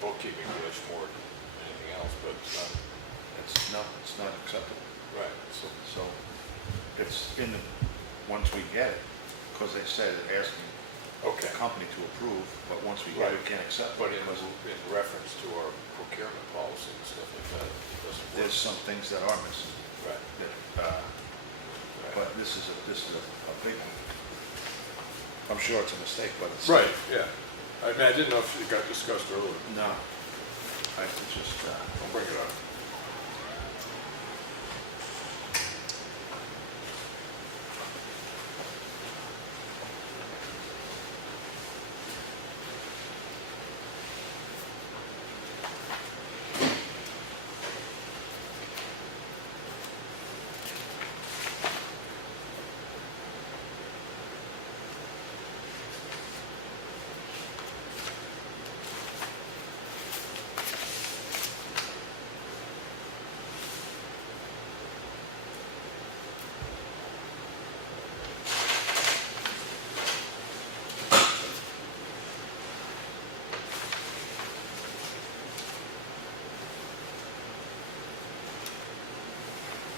bookkeeping glitch more than anything else, but It's not acceptable. right. So it's in the, once we get it, because they said they're asking Okay. the company to approve, but once we get it, we can't accept it. But in because reference to our procurement policy and stuff like that, it doesn't work. there's some things that are missing. Right. That, but this is a big one. I'm sure it's a mistake, but it's. Right, yeah. I mean, I didn't know if it got discussed earlier. No. I just, I'll bring it up.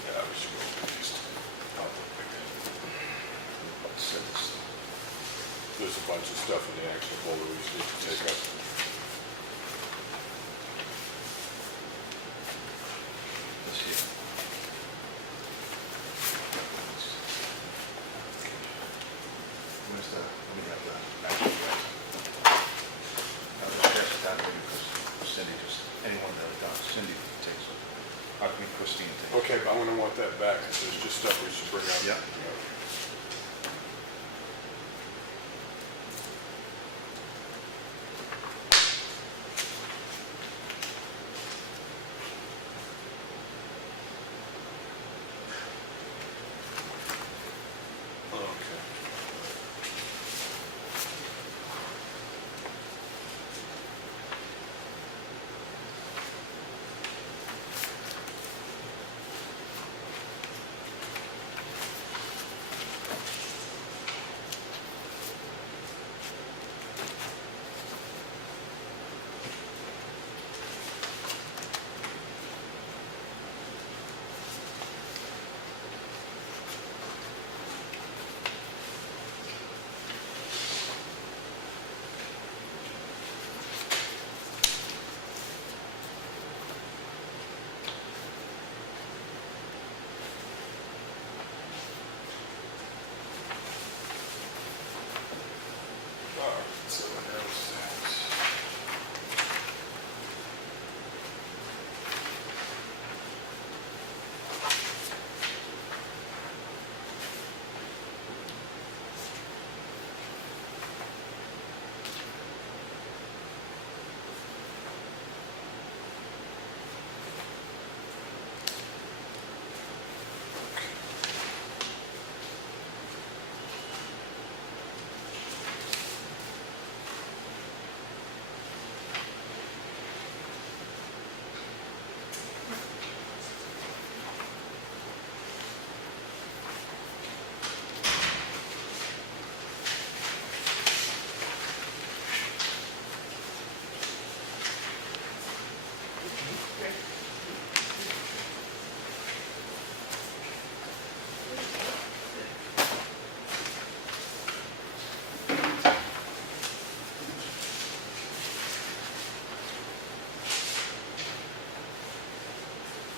Yeah, we should go over these. There's a bunch of stuff in the action folder we just need to take up. this here. Where's the, let me have the actual right. I'll just pass it down here because Cindy just, anyone that it does, Cindy takes it. I mean, Christine takes it. Okay, but I'm gonna want that back, because there's just stuff we should bring up. Yeah. Okay. All right, so what else?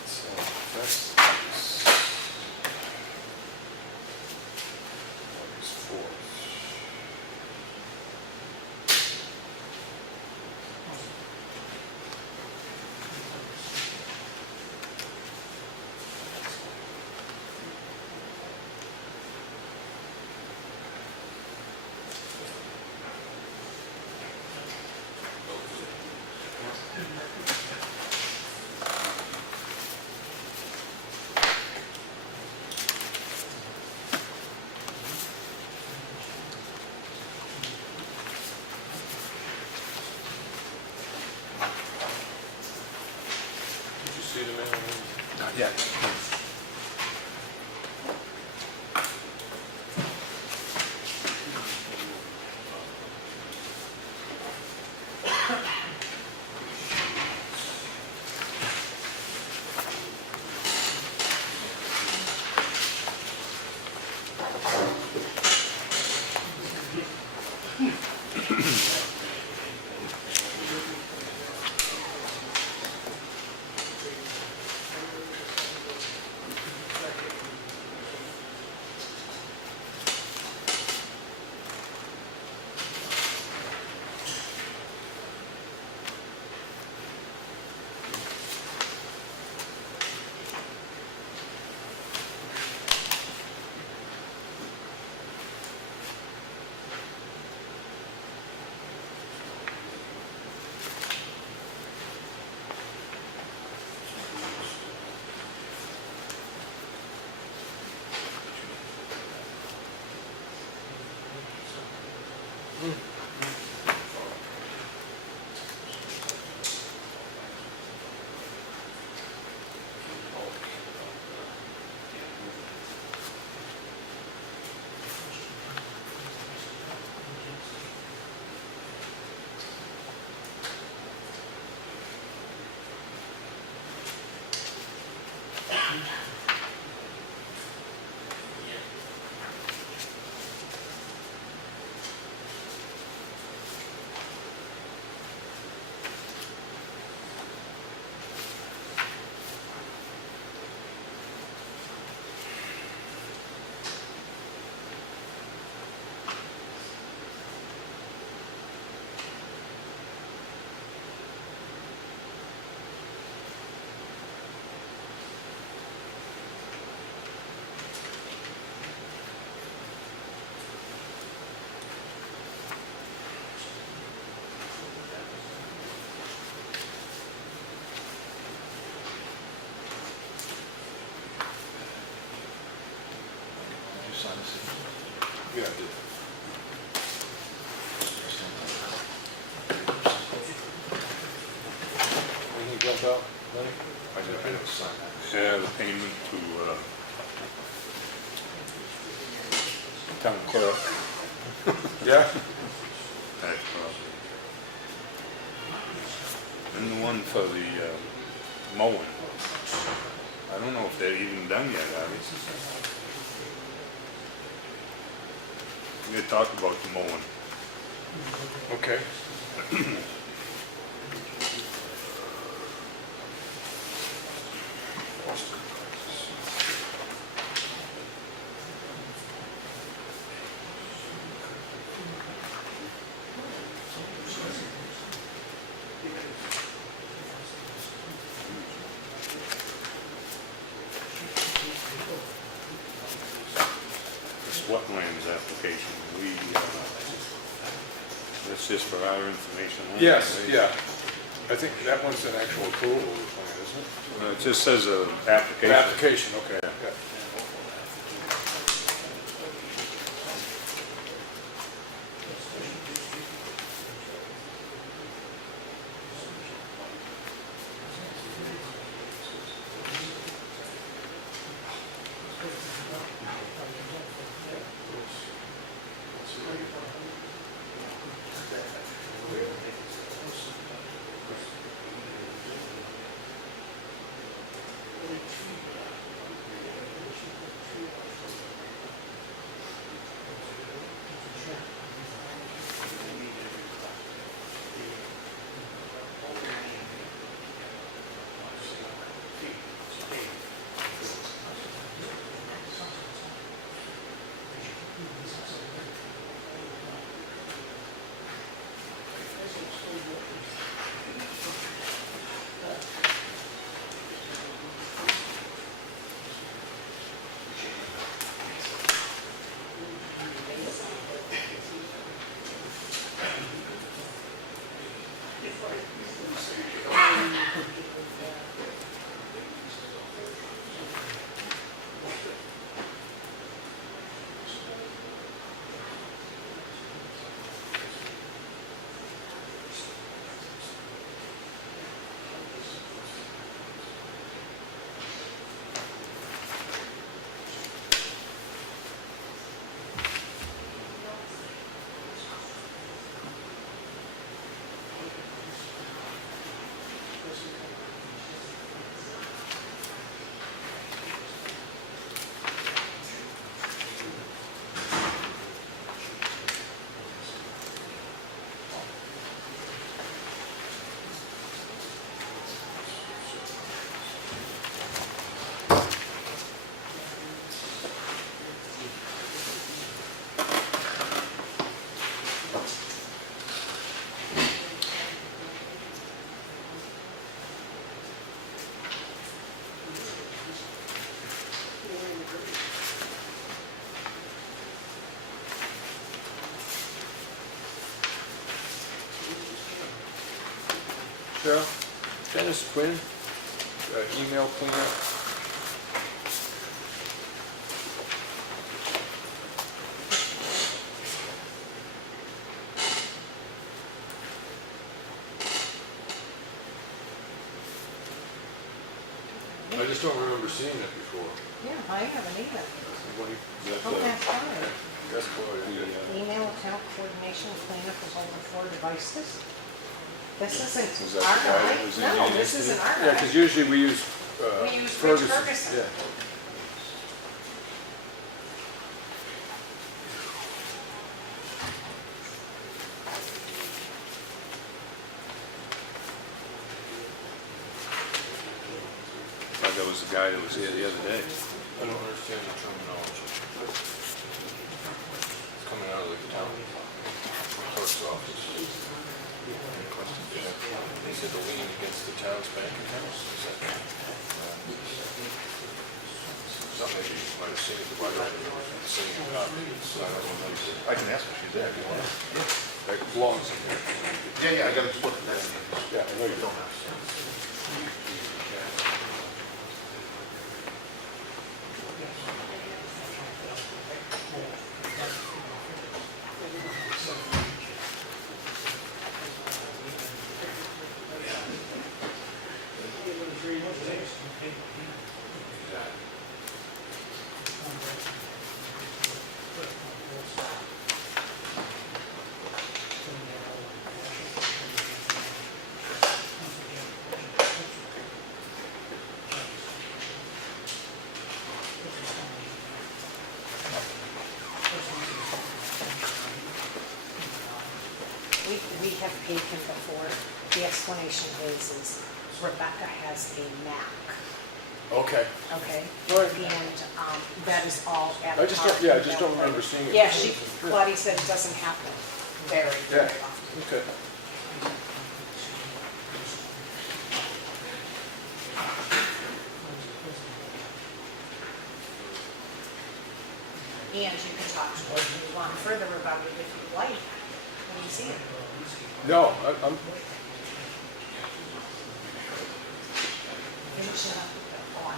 So that's August 4th. Did you see the mail? Not yet. Did you sign this? Yeah, I did. Anything jump out, Lenny? I didn't sign that. Yeah, the payment to town clerk. Yeah. Tax property. And the one for the mowing. I don't know if they're even done yet, are they? We had talked about the mowing. Okay. This wetlands application, that's just for our information only. Yes, right? yeah. I think that one's an actual approval plan, isn't it? It just says An application. application, okay. Yeah. Cheryl, Dennis Quinn, email cleanup. I just don't remember seeing it before. Yeah, I haven't either. That's, Oh, that's fine. that's Claudia. Email account coordination and cleanup of over 4 devices. This Is isn't that our the guy that guy. was in No, the this initiative? isn't our Yeah, guy. because usually we use, We use Ferguson. Yeah. Thought that was the guy that was here the other day. I don't understand the terminology. It's coming out of the town clerk's office. Yeah. They said the lien against the town's bank accounts, is that? Something maybe you might have seen at the right of the same copy. It's, I don't know. I can ask if she's there if you want. That belongs in here. Yeah, I gotta just look at that. Yeah, I know you don't. We have paid him before. The explanation is Rebecca has a Mac, Okay. okay? Right. And that is all at I just don't, yeah, I just don't remember seeing it. Yeah, before. Claudia said it doesn't happen very Yeah, often. okay. And you can talk to her if you want further about it if you'd like, when you see it. No, I'm, Finish it up with the on.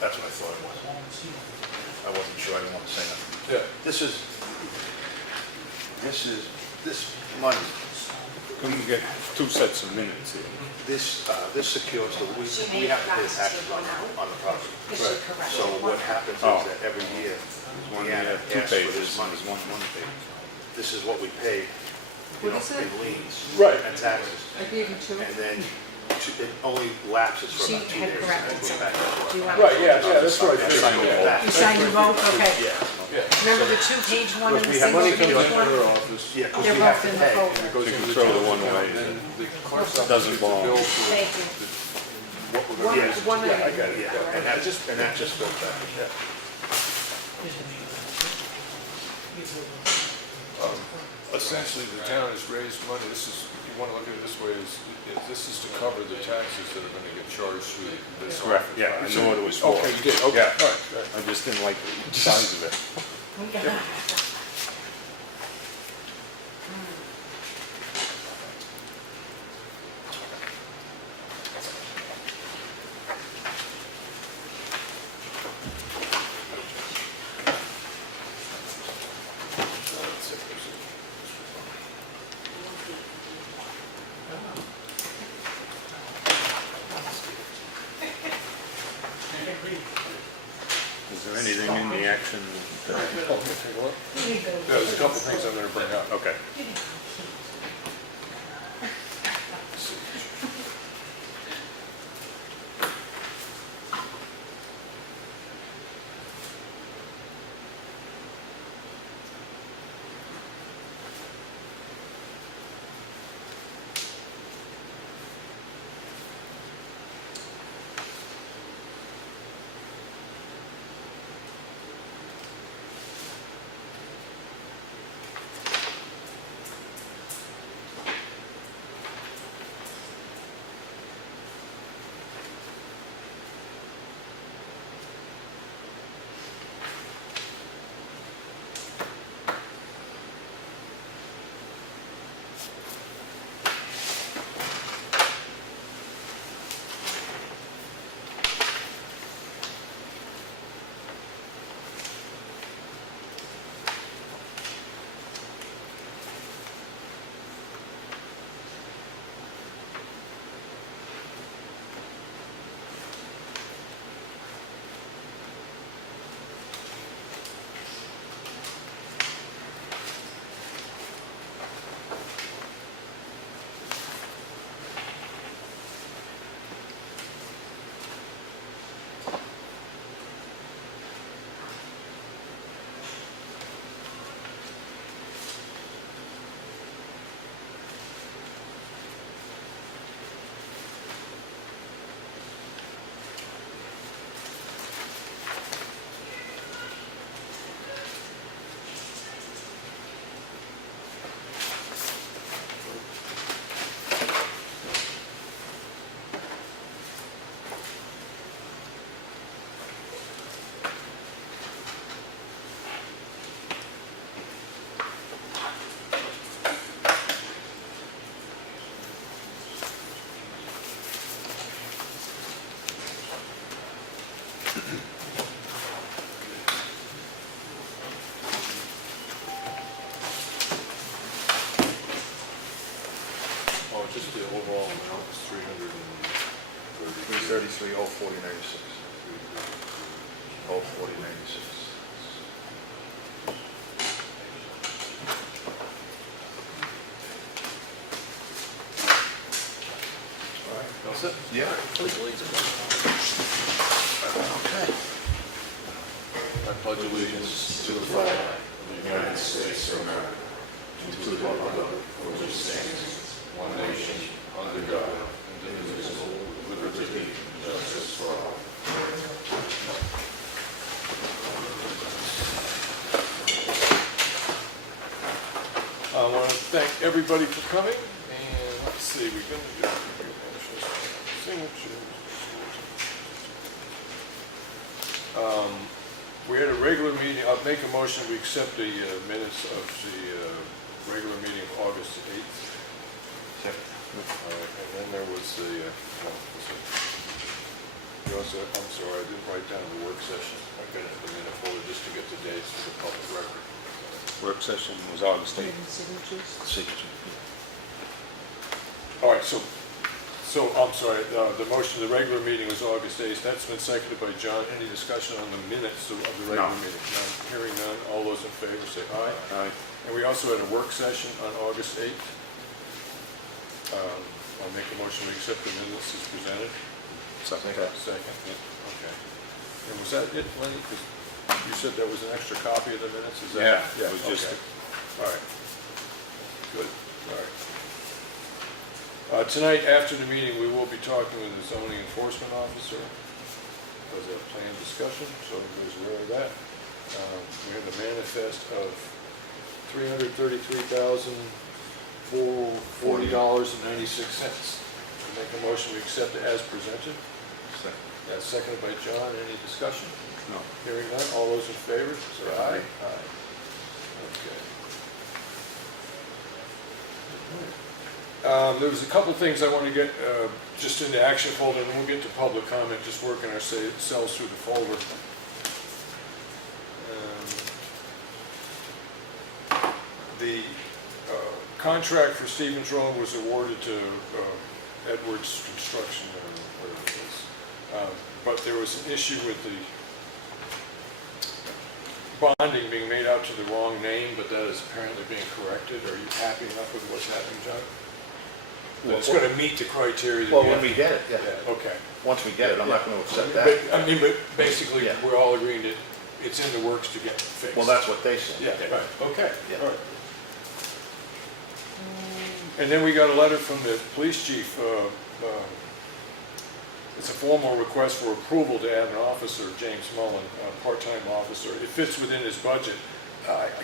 That's what I thought it was. I wasn't sure, I didn't want to say nothing. yeah. This money, Couldn't get 2 sets of minutes here. this secures we She may have to have pay forgotten to taxes take one out. on the property. Is she correct? So what happens is Oh. that every year, One we here, have 2 asked for pages, this money. there's one page. This is what we pay, you know, What is it? in liens. Right. And taxes. I gave you two. And then it only lapses for She about 2 had days. corrected and then goes something. back to work. Do you want? Right, yeah, that's what I And figured. then go Yeah. back. You signed your vote, okay. Yeah. Remember the 2-page one and the We have single money page coming Like her one? office. Yeah, because They're we have both to in the pay. folder. It goes You to can the throw the general one account, away. then the clerk's office Doesn't gets the belong. bill for Thank you. what we're One, gonna use. one Yeah, I item. got it. Yeah, and that just goes back, yeah. Essentially, the town has raised money, this is, if you want to look at it this way, is this is to cover the taxes that are going to get charged through this. Correct, yeah, I knew what it was for. Okay, you did, okay, Yeah. all right. I just didn't like the size of it. Is there anything in the action? Okay, take a look. Yeah, there's a couple things I'm gonna bring up. Okay. 33, 040, 96. 040, 96. All right. That's it? Yeah. Pledge allegiance. Okay. I pledge allegiance To the flag of the United States of America, and to the republic for which it stands, one nation, under God, indivisible, with liberty and justice for all. I want to thank everybody for coming, and let's see, we're going to do signatures. We had a regular meeting, I'll make a motion, we accept the minutes of the regular meeting of August 8th. All right, and then there was the, you also, I'm sorry, I didn't write down the work session. I got it in the minute folder just to get the dates for the public record. Work session was August 8th. Signature. All right, so I'm sorry, the motion, the regular meeting was August 8th. That's been seconded by John. Any discussion on the minutes of the regular No. meeting? None. Hearing none. All those in favor say aye. Aye. And we also had a work session on August 8th. I'll make a motion to accept the minutes as presented. Second. Second, yeah, okay. And was that it, Lenny? 'Cause you said there was an extra copy of the minutes, is that? Yeah, it was just- okay. All right. Good, all right. Tonight, after the meeting, we will be talking with the zoning enforcement officer. As a planned discussion, so everybody's aware of that. We have a manifest of $333,440.96. Make a motion, we accept it as presented. Second. That's seconded by John. Any discussion? No. Hearing none. All those in favor, say aye. Aye. Okay. There was a couple things I want to get just in the action folder, and we'll get to public comment, just working ourselves through the folder. The contract for Stevens Road was awarded to Edwards Construction, or whatever it is. But there was an issue with the bonding being made out to the wrong name, but that is apparently being corrected. Are you happy enough with what's happening, John? That it's going to meet the criteria? that Well, we when have- we get it, yeah. Yeah, okay. Once we get it, I'm not going to accept that. But, I mean, but basically, Yeah. we're all agreeing that it's in the works to get fixed. Well, that's what they said. Yeah, right, okay, Yeah. all right. And then we got a letter from the police chief. It's a formal request for approval to add an officer, James Mullen, a part-time officer. It fits within his budget.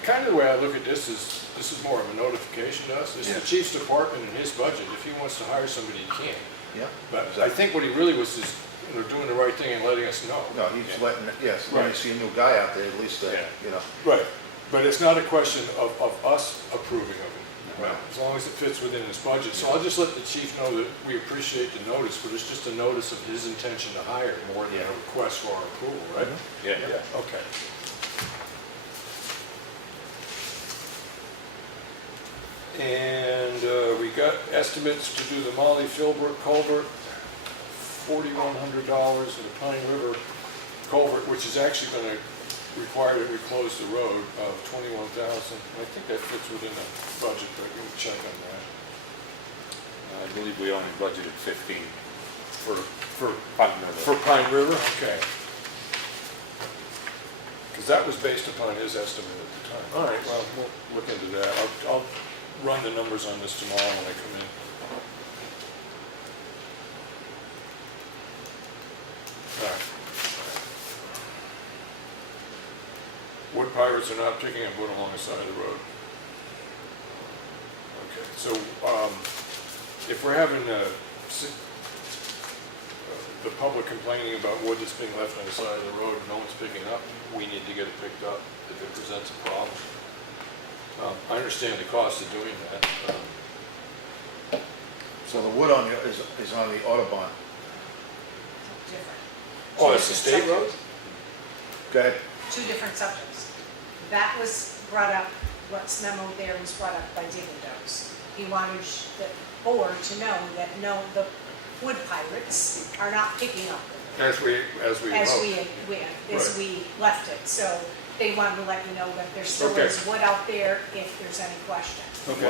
Kind of the way I look at this is more of a notification to us. It's Yeah. the chief's department and his budget. If he wants to hire somebody, he can. Yeah. But I think what he really was is, doing the right thing and letting us know. No, he's letting, yes, when you Right. see a new guy out there, at least, Yeah. you know. Right, but it's not a question of us approving of it. Right. As long as it fits within his budget. So I'll just let the chief know that we appreciate the notice, but it's just a notice of his intention to hire more than a Yeah. request for our approval, right? Yeah. Yeah, okay. And we got estimates to do the Molly Philbrook culvert, $4,100, and the Pine River culvert, which is actually going to require that we close the road, of $21,000. I think that fits within the budget, but we'll check on that. I believe we only budgeted 15 For Pine River. For Pine River? Okay. Because that was based upon his estimate at the time. All right, well, we'll look into that. I'll run the numbers on this tomorrow when I come in. All right. Wood pirates are not picking up wood along the side of the road. Okay, so if we're having the public complaining about wood that's being left on the side of the road and no one's picking up, we need to get it picked up if it presents a problem. I understand the cost of doing that. So the wood on is on the Autobahn. Different. Oh, it's the state road? Go ahead. Two different subjects. That was brought up, what's memo there was brought up by David Does. He wanted the board to know that no, the wood pirates are not picking up As we as vote. we left it. So they wanted to let you know that there still Okay. is wood out there if there's any question. Okay.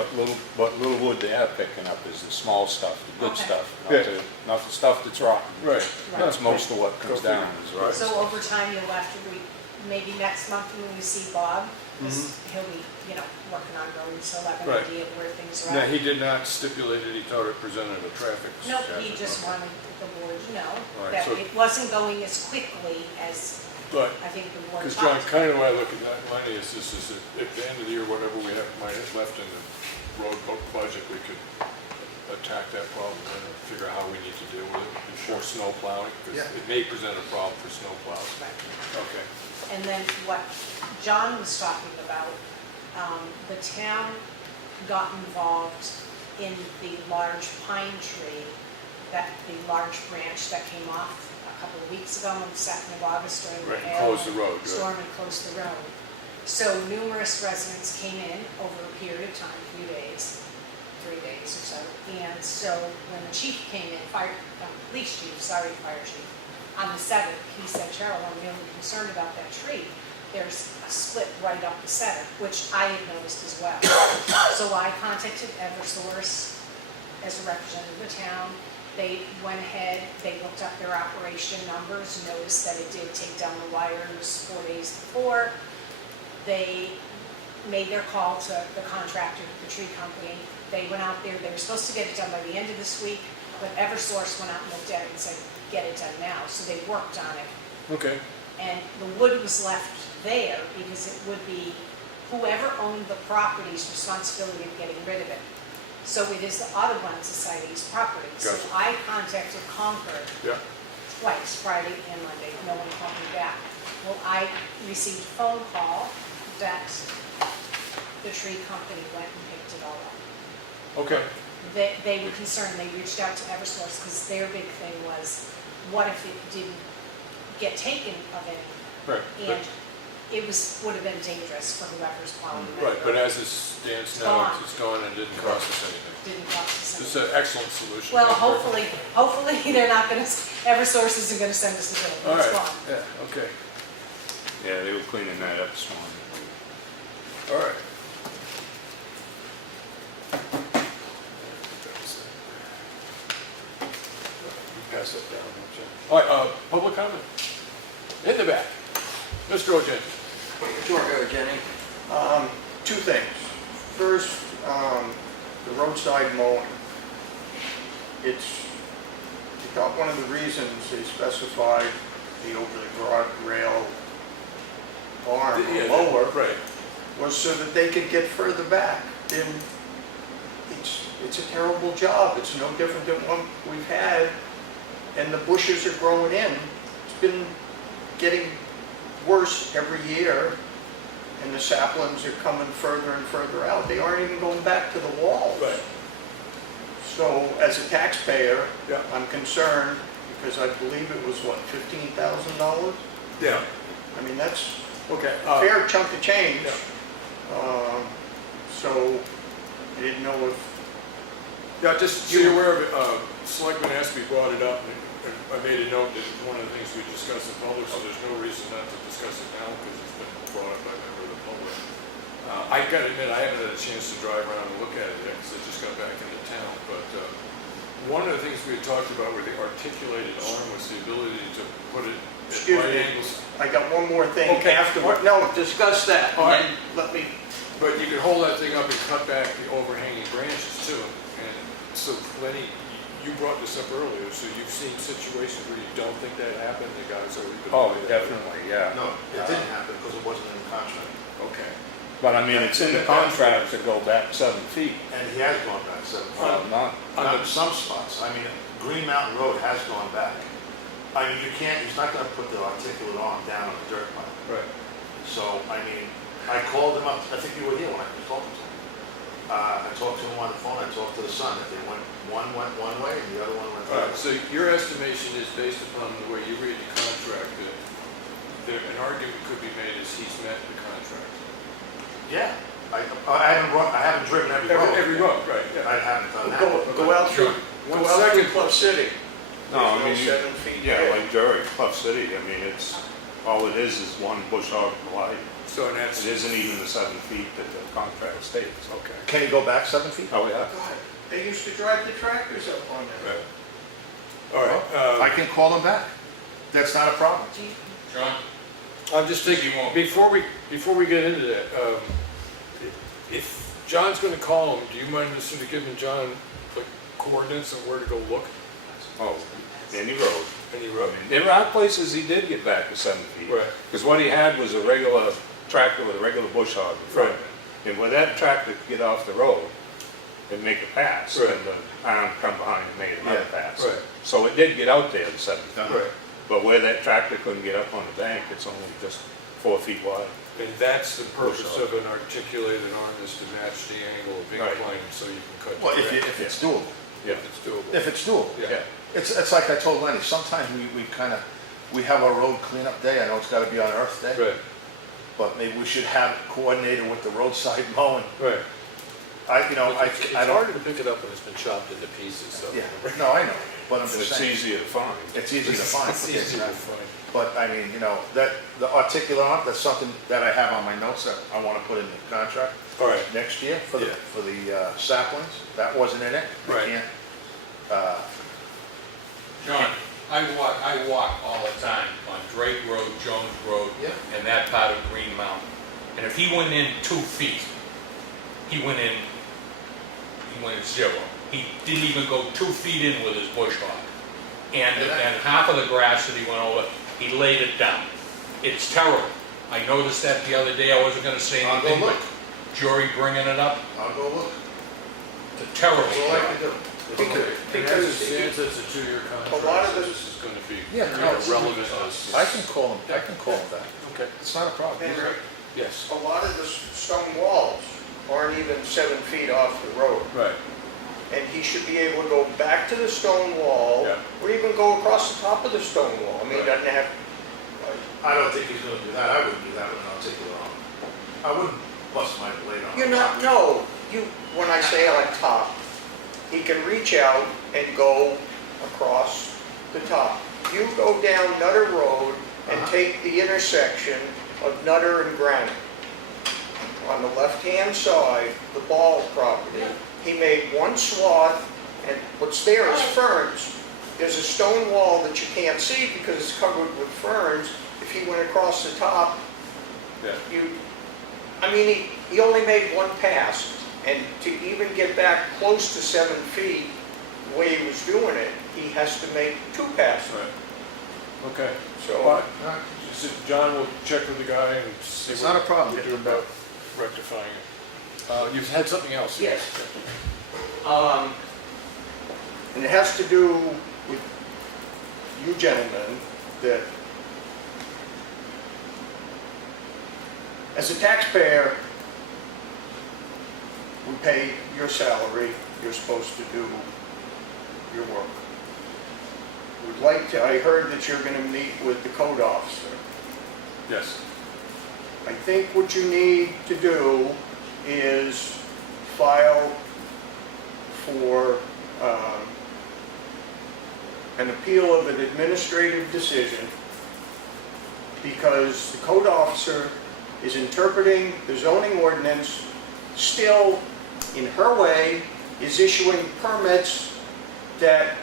What little wood they are picking up is the small stuff, the good Okay. stuff, Yeah. not the stuff that's rotten. Right. That's most of what comes Go down figure. is right. So over time, you'll have to maybe next month when we see Bob, 'cause he'll be, working on roads, so he'll have an Right. idea of where things are Now, at. he did not stipulate it, he thought it presented a traffic. No, hazard. he just Okay. wanted the board to know All right, that so- it wasn't going as quickly as But, I think the board because John, thought. kind of the way I look at that money is this is at the end of the year, whatever we have left in the road budget, we could attack that problem and figure out how we need to deal with it before snow plowing, because Yeah. it may present a problem for snow plows. Right. Okay. And then what John was talking about, the town got involved in the large pine tree, the large branch that came off a couple of weeks ago on the 2nd of August during the Right, and hail closed the road, right. storm and closed the road. So numerous residents came in over a period of time, 3 days or so. And so when the chief came in, police chief, fire chief, on the 7th, he said, Cheryle, I'm really concerned about that tree. There's a split right up the center, which I had noticed as well. So I contacted Eversource as a representative of the town. They went ahead, they looked up their operation numbers, noticed that it did take down the wires 4 days before. They made their call to the contractor, the tree company. They went out there, they were supposed to get it done by the end of this week, but Eversource went out and looked at it and said, get it done now. So they worked on it. Okay. And the wood was left there because it would be whoever owned the property's responsibility of getting rid of it. So it is the Audubon Society's property. So Gotcha. I contacted Concord Yeah. twice, Friday and Monday. No one called me back. Well, I received a phone call that the tree company went and picked it all up. Okay. They were concerned. They reached out to Eversource because their big thing was, what if it didn't get taken of any? Right. And it would have been dangerous for whoever's plowing that Right, but road. as it stands now, it's gone and didn't cost us anything. Didn't cost us It's anything. an excellent solution. Well, hopefully they're not gonna, Eversource isn't gonna send us a bill. All It's right, gone. yeah, okay, Yeah, they were cleaning that up this morning. all right. Pass that down, don't you? All right, public comment? In the back. Mr. O'Gentry. Sure, Jenny. Two things. First, the roadside mowing. It's got one of the reasons they specified the over the rail arm or lower Right. was so that they could get further back. And it's a terrible job. It's no different than one we've had, and the bushes are growing in. It's been getting worse every year, and the saplings are coming further and further out. They aren't even going back to the walls. Right. So as a taxpayer, Yeah. I'm concerned because I believe it was, what, $15,000? Yeah. I mean, that's Okay. a fair chunk of change. Yeah. So I didn't know if, Yeah, just so you're aware of it, Selectman Espie brought it up, and I made a note that it's one of the things we discussed in public, so there's no reason not to discuss it now, because it's been brought up by a member of the public. I gotta admit, I haven't had a chance to drive around and look at it yet, because I just got back into town, but one of the things we had talked about with the articulated arm was the ability to put it at Excuse right me. angles. I got one more thing Okay. afterward. No, discuss that. All right. Let me, But you can hold that thing up and cut back the overhanging branches too. And so Lenny, you brought this up earlier, so you've seen situations where you don't think that happened, the guys already been. Oh, definitely, yeah. No, it didn't happen because it wasn't in the contract. Okay. But I mean, it's in the contract to go back 7 feet. And he has gone back 7 feet. Not, Not in some spots. I mean, Green Mountain Road has gone back. I mean, he's not gonna put the articulate arm down on the dirt pile. Right. So, I mean, I called him up, I think you were here when I was talking to him. I talked to him on the phone, I talked to the son, that one went one way and the other one went the All other. right, so your estimation is based upon the way you read the contract, that an argument could be made as he's met the contract. Yeah, I haven't driven every road. Every road, right, yeah. I haven't done that. go out through, Go One out to second, Club City. No, There's I no mean, 7 feet yeah, there. like Jerry, Club City, I mean, it's, all it is one bush hog wide. so and that's, It isn't even the 7 feet that the contract states. okay. Can you go back 7 feet? Oh, yeah. God, they used to drive the tractors up on that. Right. All right, I can call them back. That's not a problem. John? I'm just thinking, before we get into that, if John's gonna call him, do you mind just sort of giving John like coordinates of where to go look? Oh, any road. Any road? There are places he did get back to 7 feet. Right. Because what he had was a regular tractor with a regular bush hog in front of Right. it. And when that tractor could get off the road and make a pass, Right. and the arm come behind and made another Yeah. pass. Right. So it did get out there to 7 feet. Uh-huh. Right, But where that tractor couldn't get up on the bank, it's only just 4 feet wide. and that's the purpose of an articulated arm, is to match the angle of Right. incline, so you can cut. Well, the if it's doable. Yeah. If it's doable. If it's doable. Yeah. It's like I told Lenny, sometimes we have our road cleanup day. I know it's gotta be on Earth Day, Right, but maybe we should have it coordinated with the roadside mowing. right. I It's don't, harder to pick it up when it's been chopped into pieces, so. yeah, no, I know, but I'm And just it's saying. easier to find. It's easy to find. It's easy to find. But I mean, that, the articular arm, that's something that I have on my notes that I wanna put in the contract All right, next year for Yeah. the saplings. That wasn't in it. We Right. can't, John, I walk all the time on Drake Road, Jones Road, Yeah. and that part of Green Mountain. And if he went in 2 feet, he went in 0. He didn't even go 2 feet in with his bush hog. And half of the grass that he went over, he laid it down. It's terrible. I noticed that the other day. I wasn't gonna say I'll go anything, look. but Jory bringing it up, I'll go look. it's a terrible That's all I job. can do. and as it stands, it's a 2-year contract, A lot of so this- this is gonna be Yeah, no, it's- relevant. I can call them back. Okay, It's not a problem. Henry, yes, a lot of the stone walls aren't even 7 feet off the road. right, And he should be able to go back to the stone wall, Yeah. or even go across the top of the stone wall. I mean, he doesn't have, I don't think he's gonna do that. I wouldn't do that with an articular arm. I wouldn't bust my blade on. you're not, no, when I say on top, he can reach out and go across the top. You go down Nutter Road and Uh-huh. take the intersection of Nutter and Granite. On the left-hand side, the Ball property, he made one swath, and what's there is ferns. There's a stone wall that you can't see because it's covered with ferns. If he went across the top, yeah. he only made one pass, and to even get back close to 7 feet, the way he was doing it, he has to make 2 passes. Right. Okay, So, but, so John will check with the guy and see It's what not a problem. we do about rectifying it. You've had something else? Yes. And it has to do with you gentlemen, that as a taxpayer, we pay your salary, you're supposed to do your work. I heard that you're gonna meet with the code officer. Yes, I think what you need to do is file for an appeal of an administrative decision, because the code officer is interpreting the zoning ordinance, still, in her way, is issuing permits that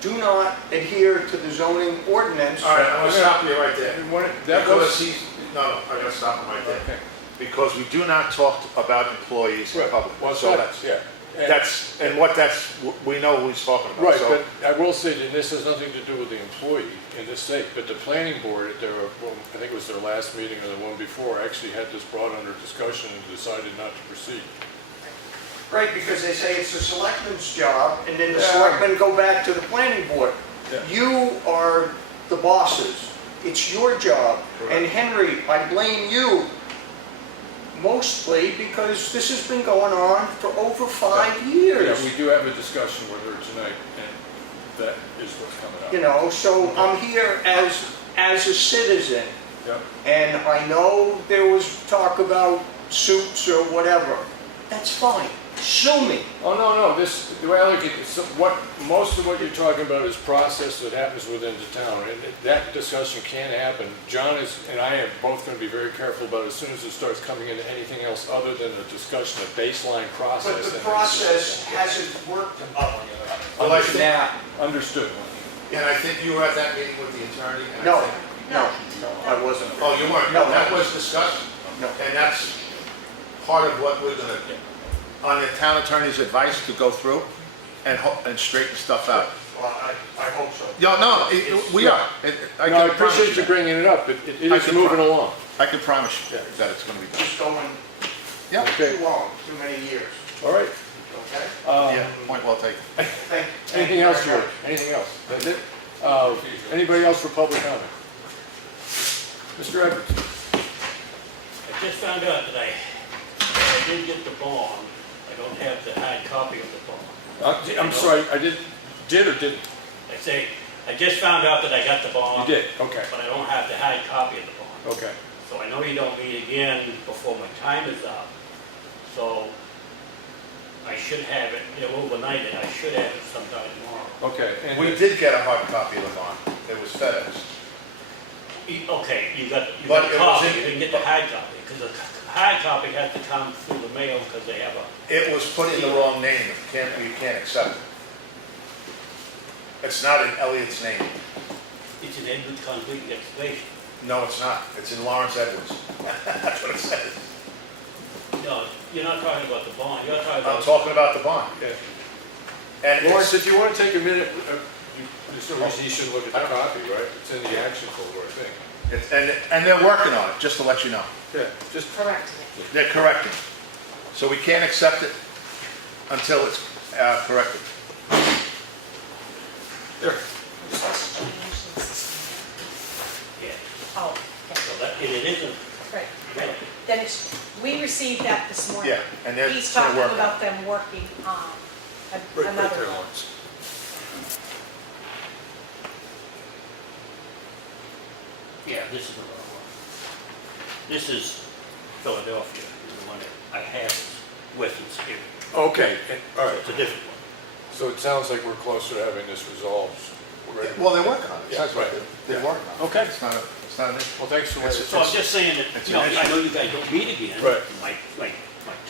do not adhere to the zoning ordinance. All right, I'm gonna stop you right there. that Because was, he's, no, I gotta stop him right there. okay. Because we do not talk about employees in Right. public. Well, So that's, yeah. we know who he's talking about. Right, So- but I will say that this has nothing to do with the employee in this state, but the planning board, at their, well, I think it was their last meeting or the one before, actually had this brought under discussion and decided not to proceed. Right, because they say it's the selectman's job, and then the Yeah. selectmen go back to the planning board. Yeah. You are the bosses. It's your job. And Henry, I blame you mostly because this has been going on for over 5 years. Yeah, we do have a discussion with her tonight, and that is what's coming up. You know, so I'm here as a citizen. Yep. And I know there was talk about suits or whatever. That's fine. Sue me. Oh, no, the way I look at it, most of what you're talking about is process that happens within the town, and that discussion can happen. John and I are both gonna be very careful about as soon as it starts coming into anything else other than a discussion of baseline process. But the and- process hasn't worked up Well, I think- now. Understood. And I think you were at that meeting with the attorney, and I No, think. no, I wasn't. Oh, you weren't? No, That was discussed? No. And that's part of what we're gonna, on the town attorney's advice, to go through and straighten stuff out. Well, I hope so. No, we are. I No, I can promise appreciate you that. bringing it up, it I is can moving pro- along. I can promise you that it's gonna be done. Just going Yeah, Okay, too long, too many years, all right. okay? yeah, point well taken. Thank Anything you else, very George? much. Anything else? That's it? Anybody else for public comment? Mr. Edwards? I just found out that I did get the bond. I don't have the hard copy of the bond. I'm sorry, I did or didn't? I say, I just found out that I got the You bond. did, okay, But I don't have the hard copy of the bond. okay. So I know you don't meet again before my time is up. So I should have it, overnight, and I should have it sometime tomorrow. Okay. and- We did get a hard copy of the bond. It was FedEx. Okay, you got But a it was copy, in- you didn't get the hard copy, because the hard copy had to come through the mail because they have a, It was put in the wrong name. You can't accept it. It's not in Elliot's name. it's an Edward Concrete Excavation. No, it's not. It's in Lawrence Edwards. That's what it says. No, you're not talking about the bond, you're talking I'm about. talking about the bond. Yeah. And Lawrence, it's, if you want to take a minute, there's no reason you shouldn't look at the copy, right? It's in the action folder, I think. and they're working on it, just to let you know. Yeah, just, Correcting it. They're correcting. So we can't accept it until it's corrected. there. We're supposed to change this. Yeah, Oh, so okay, that, and it isn't, right. Then it's, we received that this morning. Yeah, and they're He's gonna talking work on it. about them working on Right another there, one. Lawrence. yeah, this is the wrong one. This is Philadelphia, the one that I have is Western Spirit. Okay, all right. It's a different one. So it sounds like we're closer to having this resolved. We're ready. Well, they're working on it. Yeah, That's what right. they're Yeah. working on it. Okay. It's not an issue. Well, thanks for It's- waiting. So I'm just saying that, It's you know, an I issue. know you guys don't meet again. Right. My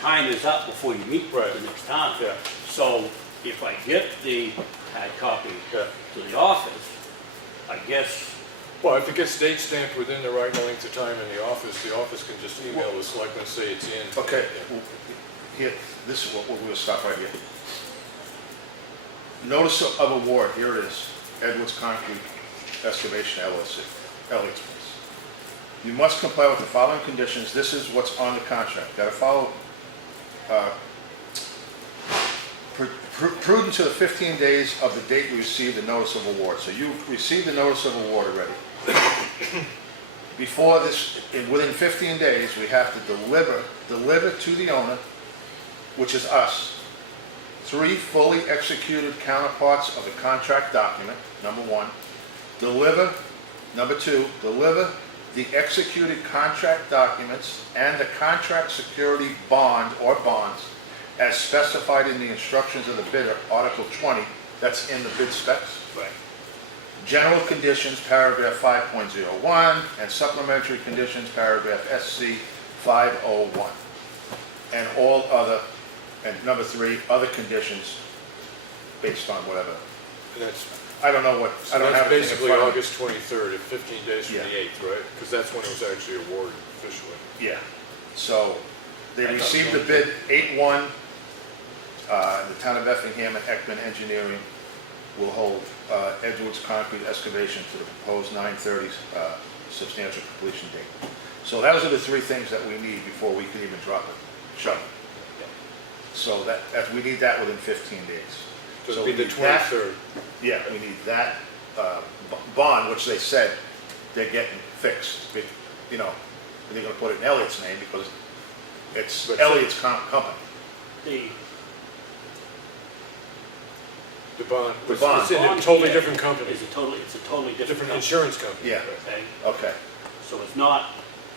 time is up before you meet Right. the next time. Yeah. So if I get the hard copy Yeah. to the office, I guess, Well, if it gets date stamped within the right length of time in the office can just email the selectmen and say it's in. Okay, Yeah. here, this is what we'll stop right here. Notice of award, here it is, Edwards Concrete Excavation LLC, Elliot's Place. You must comply with the following conditions, this is what's on the contract, gotta follow, prudent to the 15 days of the date you received the notice of award. So you received the notice of award already. Before this, within 15 days, we have to deliver to the owner, which is us, 3 fully executed counterparts of the contract document, number 1. Number 2, deliver the executed contract documents and the contract security bond or bonds as specified in the instructions of the bidder, Article 20, that's in the bid specs. right, General conditions, paragraph 5.01, and supplementary conditions, paragraph SC 501. And all other, and number 3, other conditions based on whatever. And that's, I don't know what, I so don't that's have it in basically front of me. August 23rd, and 15 days from Yeah. the 8th, right? Because that's when it was actually awarded officially. Yeah, so they I thought received so. the bid 8-1. The town of Effingham and Ekman Engineering will hold Edwards Concrete Excavation to the proposed 9/30 substantial completion date. So those are the 3 things that we need before we can even drop it, shut it. So that we need that within 15 days. So So it'd be we the need that. 23rd. Yeah, we need that bond, which they said they're getting fixed. You know, they're gonna put it in Elliot's name because it's But- Elliot's company. The bond, The it's bond. in a Bond totally here different company, it's a totally different different company. insurance company. Yeah. Okay, Okay, so it's not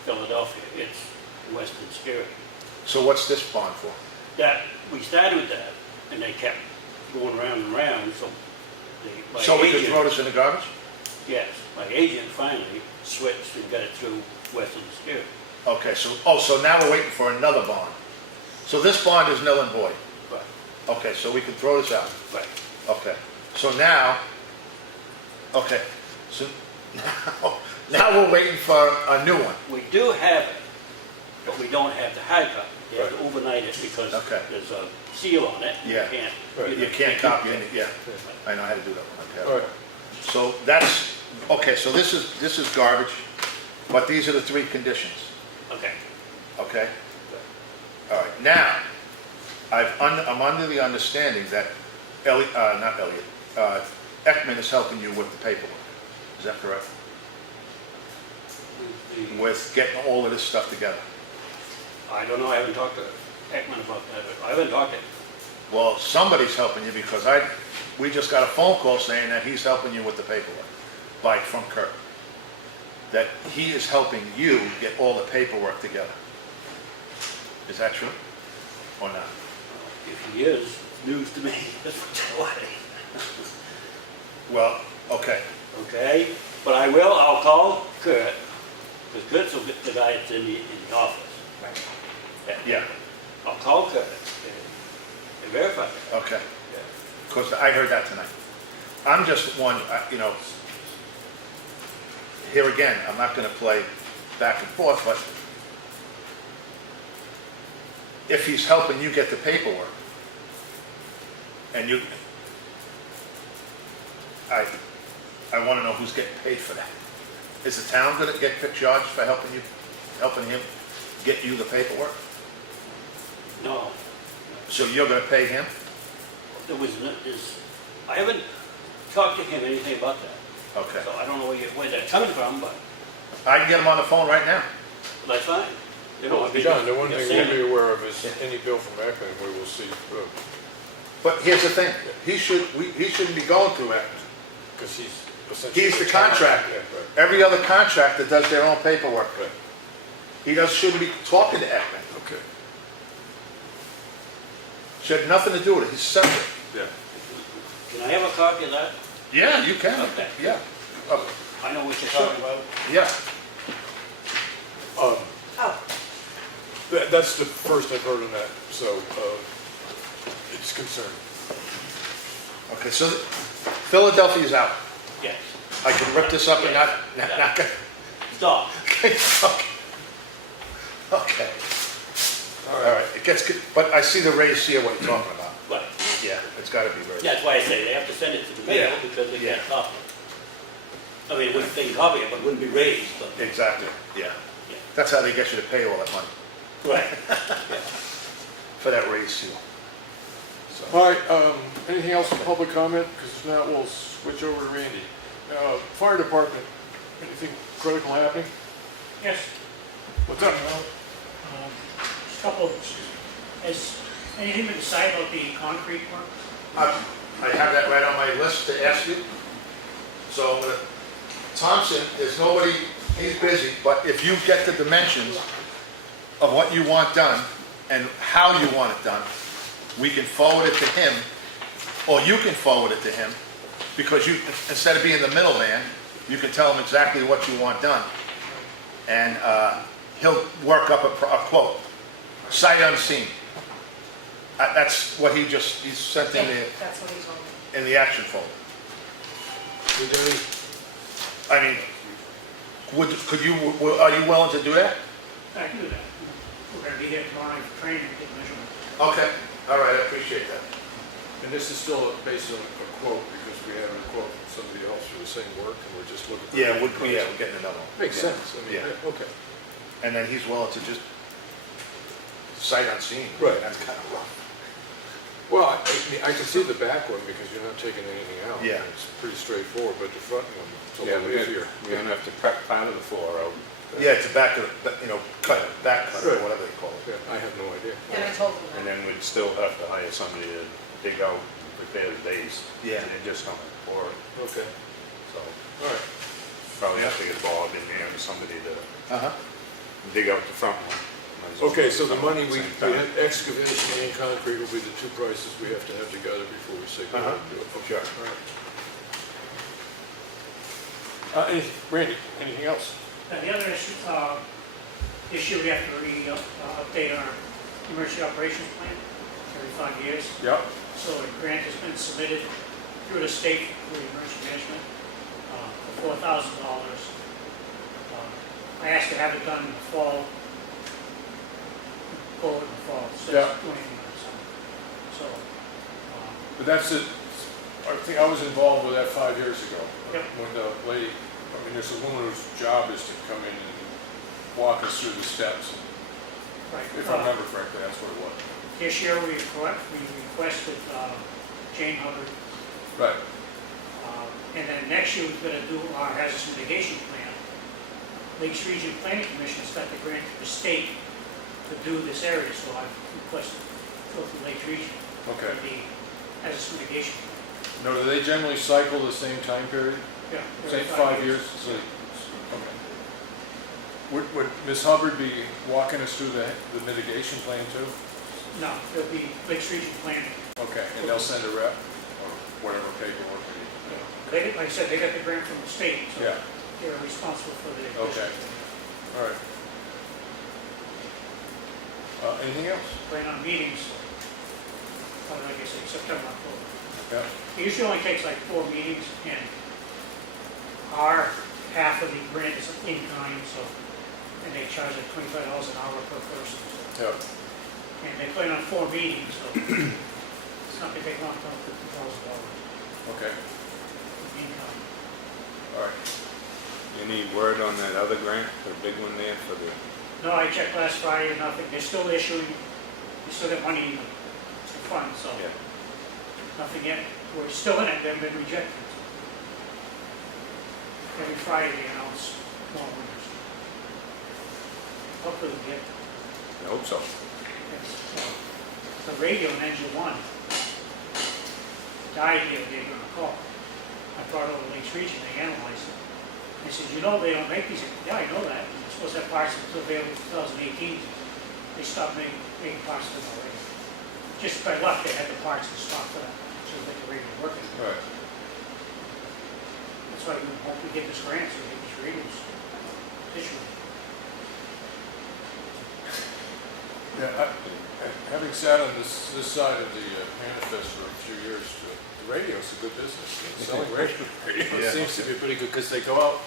Philadelphia, it's Western Spirit. so what's this bond for? that, we started with that, and they kept going round and round, so my So we could agent- throw this in the garbage? Yes, my agent finally switched and got it through west of the steer. Okay, so now we're waiting for another bond. So this bond is null and void. But, Okay, so we can throw this out. but, Okay, so now, okay, so now we're waiting for a new one. we do have it, but we don't have the hard copy. You have to overnight it because Okay. there's a seal on it. Yeah. You can't copy it, yeah, I know how to do that one, okay. All right, So that's, okay, so this is garbage, but these are the three conditions, Okay. okay? All right, now, I'm under the understanding that Ekman is helping you with the paperwork. Is that correct? With getting all of this stuff together? I don't know, I haven't talked to Ekman about that. I haven't talked to him. Well, somebody's helping you because we just got a phone call saying that he's helping you with the paperwork, from Kurt. That he is helping you get all the paperwork together. Is that true or not? If he is, news to me. That's what Well, okay, Okay, but I'll call Kurt, because Kurt's the guy that's in the office. yeah, I'll call Kurt and verify that. okay. Because I heard that tonight. I'm just one, here again, I'm not gonna play back and forth, but if he's helping you get the paperwork, and I wanna know who's getting paid for that. Is the town gonna get charged for helping him get you the paperwork? No, So you're gonna pay him? I haven't talked to him anything about that. Okay. So I don't know where that's coming from, but I can get him on the phone right now. that's fine. You know, I mean, John, the one you're thing saying we'll be it. aware of is any bill from Ekman, we will see, But here's the thing, he shouldn't be going through Ekman. because he's essentially. He's the contractor. Yeah, right. Every other contractor does their own paperwork. Right. He shouldn't be talking to Ekman. Okay, Should have nothing to do with it, he's separate. yeah. Can I have a copy of that? Yeah, you can. Okay. Yeah. Oh, I know what you're Sure. talking about. yeah. Oh, That's the first I've heard of that, so it's concerning. Okay, so Philadelphia's out. Yes. I can rip this up and not. Stop. Okay. All right, it gets good, but I see the raise here, what you're talking about. Right. Yeah, it's gotta be raised. That's why I say they have to send it to the mail Yeah. because they can't Yeah. copy it. I mean, they can copy it, but it wouldn't be raised. But, Exactly, yeah. Yeah. That's how they get you to pay all that money, right. for that raise seal. So, All right, anything else for public comment? Because if not, we'll switch over to Randy. Fire department, anything critical happening? Yes. What's up? Well, just a couple, has anything been decided about the concrete work? I have that right on my list to ask you. So I'm gonna, Thompson, there's nobody, he's busy, but if you get the dimensions of what you want done and how you want it done, we can forward it to him, or you can forward it to him, because you, instead of being the middleman, you can tell him exactly what you want done. And he'll work up a quote, sight unseen. That's what he sent in that's what he told me. the action folder. I mean, are you willing to do that? I can do that. We're gonna be here tomorrow night for training, take measurement. Okay, all right, I appreciate that. And this is still based on a quote, because we have a quote from somebody else for the same work, and we're just looking for. Yeah, we're getting another one. Makes Yeah. sense, I mean, Yeah. okay. And then he's willing to just sight unseen. Right. That's kind of rough. Well, I mean, I can see the back one, because you're not taking anything out. Yeah. It's pretty straightforward, but the front one, it's a Yeah, little easier. we don't have to prep part of the floor out. Yeah, it's a back of, back cut or Right. whatever they call it. Yeah, I have no idea. And I told him And that. then we'd still have to hire somebody to dig out, repair the base. Yeah. And just come and pour it, Okay, so all right. probably have to get Bob in there or somebody to Uh-huh. dig out the front one. Might as well Okay, do so the some at money the we, same time. excavation and concrete will be the two prices we have to have together before we say go ahead and do it. Okay, Sure. all right. Randy, anything else? And the other issue we have to update our emergency operations plan every 5 years. Yep. So a grant has been submitted through the state for emergency management for $4,000. I asked to have it done in the fall, forward in the fall, so Yeah. it's doing anything on summer. So, But that's it, I think I was involved with that 5 years ago. Yep. When the lady, I mean, there's a woman whose job is to come in and walk us through the steps. right. If I remember correctly, that's what it was. This year we requested Jane Hubbard, Right. and then next year we're going to do our hazardous mitigation plan. Lakes Region Planning Commission has got the grant from the state to do this area, so I've requested go through Lakes Region for Okay. the hazardous mitigation plan. Now, do they generally cycle the same time period? Yeah. Same every 5 years? So, okay. Would Ms. Hubbard be walking us through the mitigation plan too? No, it'll be Lakes Region Planning. Okay, and they'll send a rep or whatever paperwork we need. They, like I said, they got the grant from the state, so Yeah, they're responsible for the. Okay. all right. Anything else? Plan on meetings, like I said, September, October. Yeah. It usually only takes like 4 meetings, and our half of the grant is in kind, so, and they charge like $25 an hour per person. So. Yeah. And they plan on 4 meetings, so it's not gonna take long, $50,000 Okay, in kind. all right. Any word on that other grant, the big one there for the, No, I checked last Friday, nothing, they're still issuing, they still got money in the fund, so yeah. nothing yet. We're still in it, they haven't been rejected. Every Friday they announce more winners. Hopefully we get I hope so. the radio in Engine 1 died the other day during a call. I brought it over to Lakes Region, they analyzed it. They said, you know they don't make these. Yeah, I know that. They're supposed to have parts until available in 2018. They stopped making parts for them already. Just by luck, they had the parts in stock for that, so they could radio working. All right. That's why we hope we get this grant, so we get these radios issued. Yeah, having sat on this side of the manifest for a few years, the radio's a good business. Selling radios Yeah. seems to be pretty good because they go out,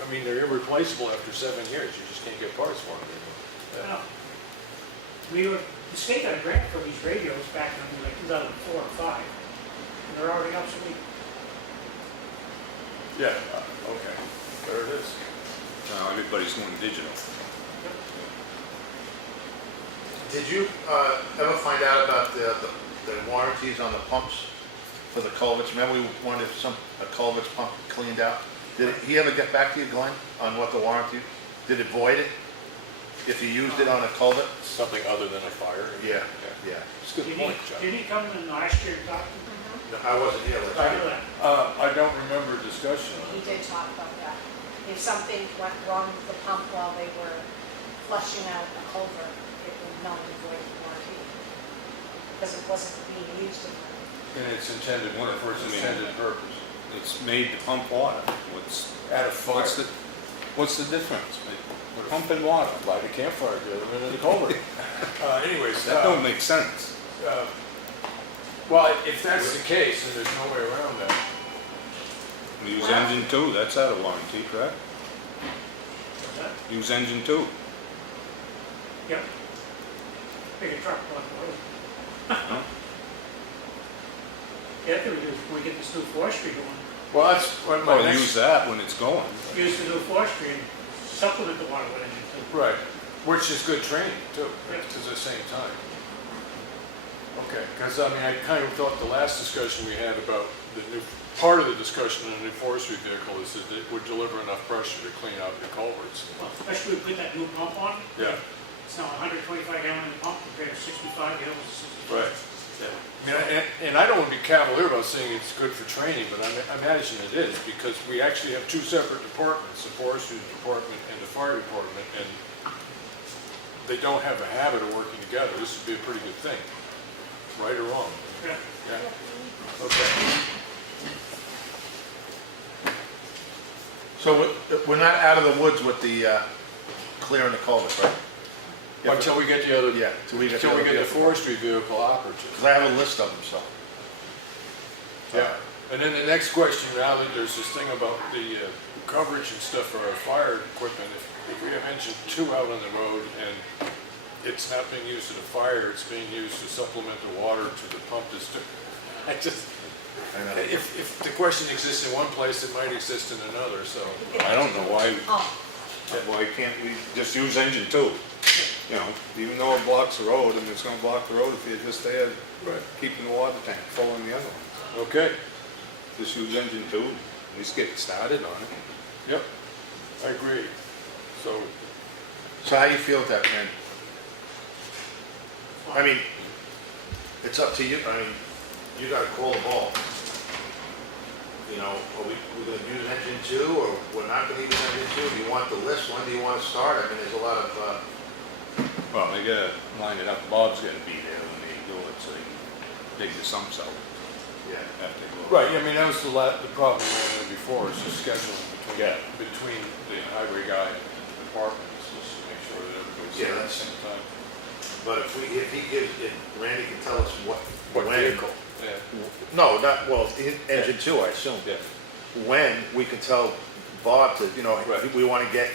I mean, they're irreplaceable after 7 years. You just can't get parts for them anymore. The state got a grant for these radios back in like 2004 or 5, and they're already obsolete. Yeah, okay, there it is. Now everybody's going digital. Did you ever find out about the warranties on the pumps for the culverts? Remember we wanted a culverts pump cleaned out? Did he ever get back to you, Glenn, on what the warranty? Did it void it? If you used it on a culvert? Something other than a fire. Yeah, yeah. It's a good point, John. Did he come in last year and talk to me? No, I wasn't here last I time. know that. I don't remember discussion. He did talk about that. If something went wrong with the pump while they were flushing out a culvert, it would null and void the warranty. Because it wasn't being used in the. In its intended, for its intended purpose. It's made to pump water. At a fire. What's the difference? We're pumping water. Light a campfire, get them into the culvert. Anyways, That don't make sense. well, if that's the case, then there's no way around that. We use engine 2, that's out of warranty, correct? What's that? Use engine 2. Yep. Bigger truck, like oil. Huh? Yeah, we get this new forestry going. Well, that's what my Well, next. use that when it's going. Use the new forestry and supplement the water with engine too. Right, which is good training too, Yeah. at the same time. Okay, because I mean, I kind of thought the last discussion we had about the new, part of the discussion on the new forestry vehicle is that it would deliver enough pressure to clean out the culverts. Well, especially we put that new pump on. Yeah. It's now 125 gallon pump compared to 65 gallons to 65. Right. I mean, and I don't want to be cavalier about saying it's good for training, but I imagine it is, because we actually have two separate departments, the forestry department and the fire department, and they don't have a habit of working together, this would be a pretty good thing, right or wrong? Yeah. Yeah, okay. So we're not out of the woods with the clearing the culvert, right? Until we get the other, Yeah, till we get the until we other get the vehicle. forestry vehicle operative. Because I have a list of them, so. Yeah, and then the next question, now that there's this thing about the coverage and stuff for our fire equipment, if we have engine 2 out on the road and it's not being used in a fire, it's being used to supplement the water to the pump system. I just, I know. if the question exists in one place, it might exist in another, so. I don't know why, Oh, why can't we just use engine 2? You know, even though it blocks the road, and it's gonna block the road if you're just there Right. keeping the water tank full in the other one. Okay, Just use engine 2, at least get started on it. yep, I agree. So, So how you feel with that, man? I mean, it's up to you. I mean, you gotta call the ball. You know, are we gonna use engine 2, or we're not gonna use engine 2? Do you want the list? When do you wanna start? I mean, there's a lot of, Well, they gotta line it up, Bob's gotta be there when they do it, so they can dig the sumps out yeah. after they go. right, I mean, that was the problem we had before, is the scheduling Yeah. between the highway guy and the departments, just to make sure that everybody's Yeah, there at the that's- same time. But if he gives, if Randy can tell us What when- vehicle? Yeah, No, not, well, engine 2, I assume. yeah, When we can tell Bob to, you know, Right. we want to get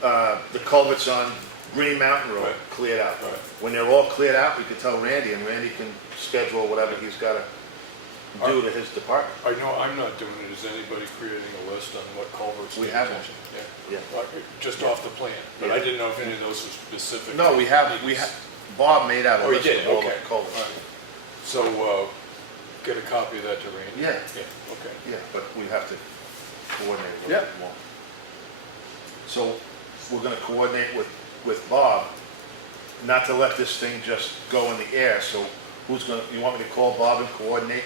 the culverts on Green Mountain Road Right. cleared out. Right. When they're all cleared out, we can tell Randy, and Randy can schedule whatever he's got to do to his department. I know I'm not doing it, is anybody creating a list on what culverts? We need have one. attention? Yeah. Yeah. Well, just off the plan, but I Yeah. didn't know if any of those were specific. No, we have, Bob made out a Oh, he list did, of all the okay. culverts. All right. So, get a copy of that to Randy? Yeah. Yeah, okay. Yeah, but we have to coordinate with Yeah. them all. So we're gonna coordinate with Bob, not to let this thing just go in the air, so who's gonna, you want me to call Bob and coordinate,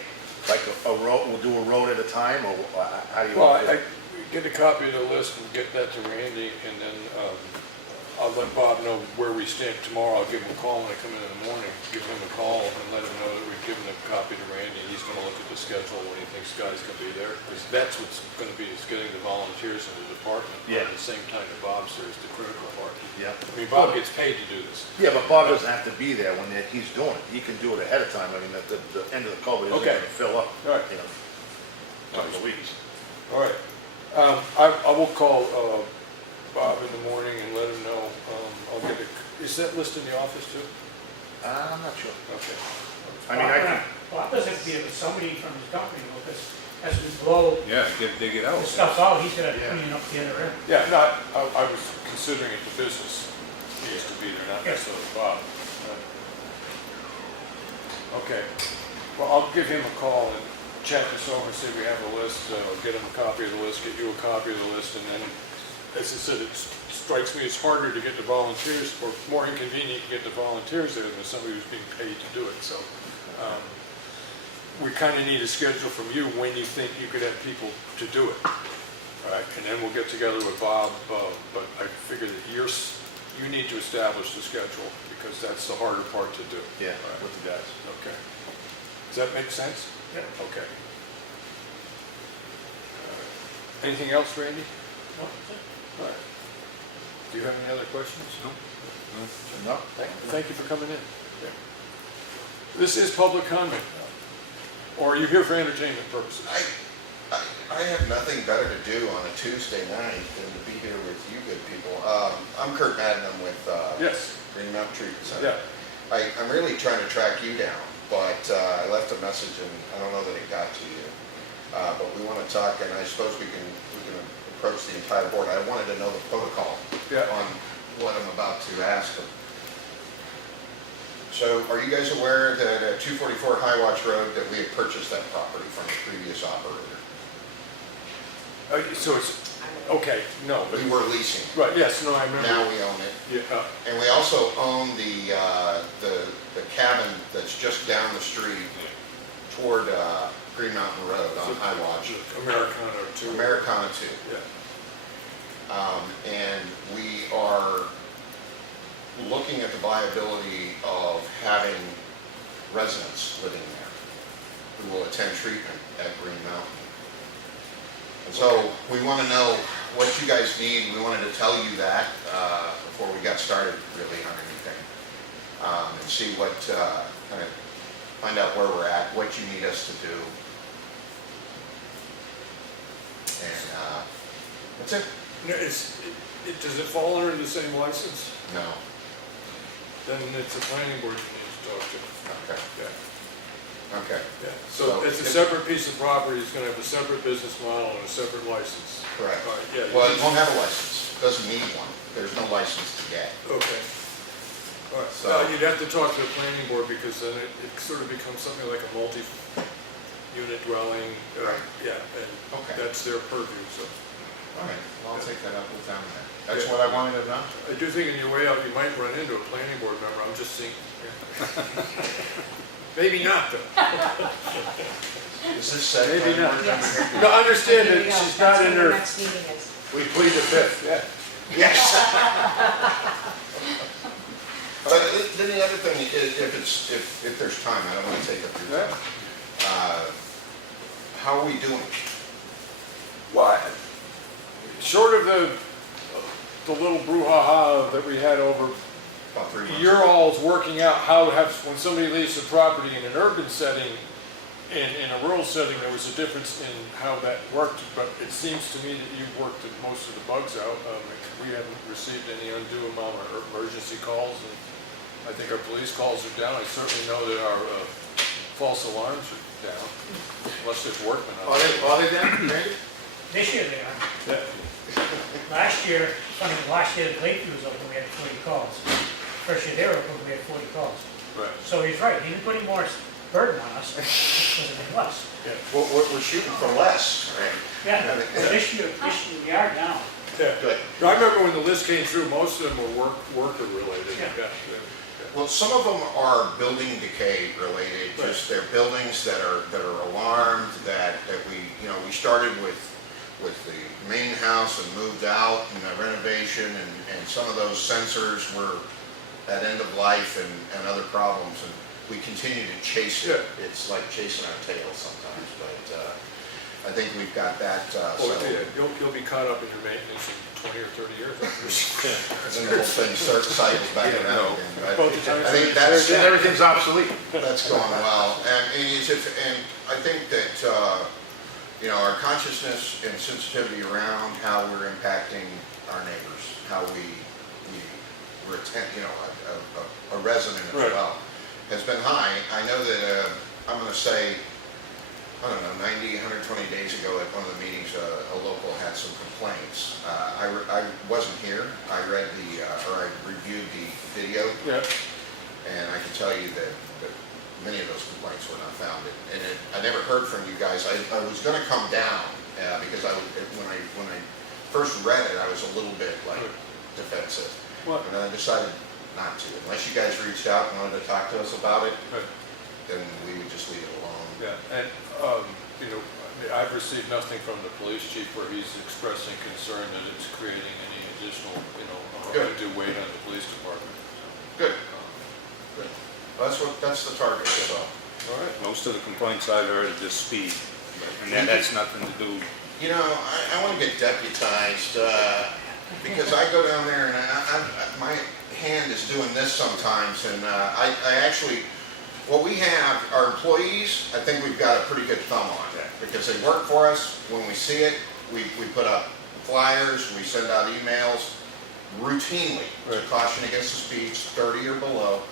like a road, we'll do a road at a time, or how do you Well, want to do I it? get a copy of the list and get that to Randy, and then I'll let Bob know where we stand tomorrow. I'll give him a call when I come in the morning, give him a call and let him know that we've given a copy to Randy. He's gonna look at the schedule when he thinks guys gonna be there, because that's what's gonna be, is getting the volunteers in the department. Yeah. At the same time that Bob's there is the critical part. Yeah. I mean, Bob gets paid to do this. Yeah, but Bob doesn't have to be there when he's doing it. He can do it ahead of time. I mean, at the end of the culvert isn't Okay. gonna fill up, All right. you know, couple of weeks. All right. I will call Bob in the morning and let him know. I'll get a, is that list in the office too? I'm not sure. Okay. I mean, I can, Bob doesn't have to be with somebody from his company, because as we blow Yeah, dig it out. the stuff out, he's gonna Yeah. clean up the other end. Yeah, no, I was considering it the business needs to be there, not necessarily Bob. Okay. Well, I'll give him a call and chat this over and see if we have a list, get him a copy of the list, get you a copy of the list, and then, as I said, it strikes me as harder to get the volunteers, or more inconvenient to get the volunteers there than somebody who's being paid to do it, so. We kind of need a schedule from you when you think you could have people to do it. All right, and then we'll get together with Bob, but I figure that you need to establish the schedule, because that's the harder part to do. yeah, All right. with the guys. Okay. Does that make sense? Yeah. Okay. Anything else, Randy? No, that's it. All right. Do you have any other questions? No? No? Thank you for coming in. This is public comment. Or are you here for entertainment purposes? I have nothing better to do on a Tuesday night than to be here with you good people. I'm Kurt Madden, I'm with Yes. Green Mountain Treatment Center. Yeah. I'm really trying to track you down, but I left a message and I don't know that it got to you. But we want to talk, and I suppose we can approach the entire board. I wanted to know the protocol Yeah. on what I'm about to ask them. So are you guys aware that at 244 High Watch Road that we have purchased that property from the previous operator? So it's, okay, no, but, We were leasing. right, yes, no, I remember. Now we own it. Yeah, And we also own the cabin that's just down the street toward Green Mountain Road on High Watch. Americana too. Americana 2. Yeah. And we are looking looking at the viability of having residents living there who will attend treatment at Green Mountain. And so we want to know what you guys need. We wanted to tell you that before we got started really on anything. And see what, kind of find out where we're at, what you need us to do. And that's it. Does it fall under the same license? No. Then it's a planning board you need to talk to. Okay. Yeah. Okay. Yeah. So it's a separate piece of property, it's gonna have a separate business model and a separate license. Correct. All right, yeah. Well, it won't have a license. Doesn't need one. There's no license to get. Okay. All right, So- so you'd have to talk to the planning board because then it sort of becomes something like a multi-unit dwelling. Right. Yeah, and Okay. that's their purview, so. All right. Well, I'll take that up with them then. That's what I wanted to know. I do think in your way out, you might run into a planning board member, I'm just thinking. Maybe not though. Is this said? Maybe not. Yes. No, understand There that you go. she's not That's in when her, the next meeting is. we plead the fifth, yeah. Yes. But then the other thing, if there's time, I don't want to take up your time. How are we doing? Why? Short of the little brouhaha that we had over, About 3 months. you're all's working out how to have, when somebody leaves a property in an urban setting, in a rural setting, there was a difference in how that worked, but it seems to me that you've worked most of the bugs out. We haven't received any undue amount of emergency calls, and I think our police calls are down. I certainly know that our false alarms are down, unless there's workmen out there. Are they down, Randy? This year they are. Yeah. Last year, last year the Lakeview was open, we had 40 calls. First year they were open, we had 40 calls. Right. So he's right, he didn't put any more burden on us, it was a bit less. Yeah. We're shooting for less, right? Yeah, but this year we are down. Yeah. Good. I remember when the list came through, most of them were worker related. Yeah. Well, some of them are building decay related, just they're buildings that are alarmed, that we started with the main house and moved out in the renovation, and some of those sensors were at end of life and other problems, and we continue to chase it. Yeah. It's like chasing our tail sometimes, but I think we've got that Oh, settled. yeah, you'll be caught up in your maintenance in 20 or 30 years. And then the whole thing cycles back around again. But I think that's, Then everything's obsolete. that's going well. And I think that, our consciousness and sensitivity around how we're impacting our neighbors, how we're a resident as Right. well, has been high. I know that, I'm going to say, 90, 120 days ago at one of the meetings, a local had some complaints. I wasn't here. I reviewed the video, Yeah. and I can tell you that many of those complaints were not founded. And I never heard from you guys. I was going to come down because when I first read it, I was a little bit defensive. What? And then I decided not to. Unless you guys reached out and wanted to talk to us about it, Right. then we would just leave it alone. Yeah, and, I've received nothing from the police chief where he's expressing concern that it's creating any additional, Good. undue weight on the police department. Good. Good. Well, that's the target, so. All right. Most of the complaints I've heard are just speed, and that has nothing to do. I want to get deputized, because I go down there and my hand is doing this sometimes, and I actually, what we have, our employees, I think we've got a pretty good thumb on that, because they work for us. When we see it, we put up flyers, we send out emails routinely to caution against the speeds, 30 or below.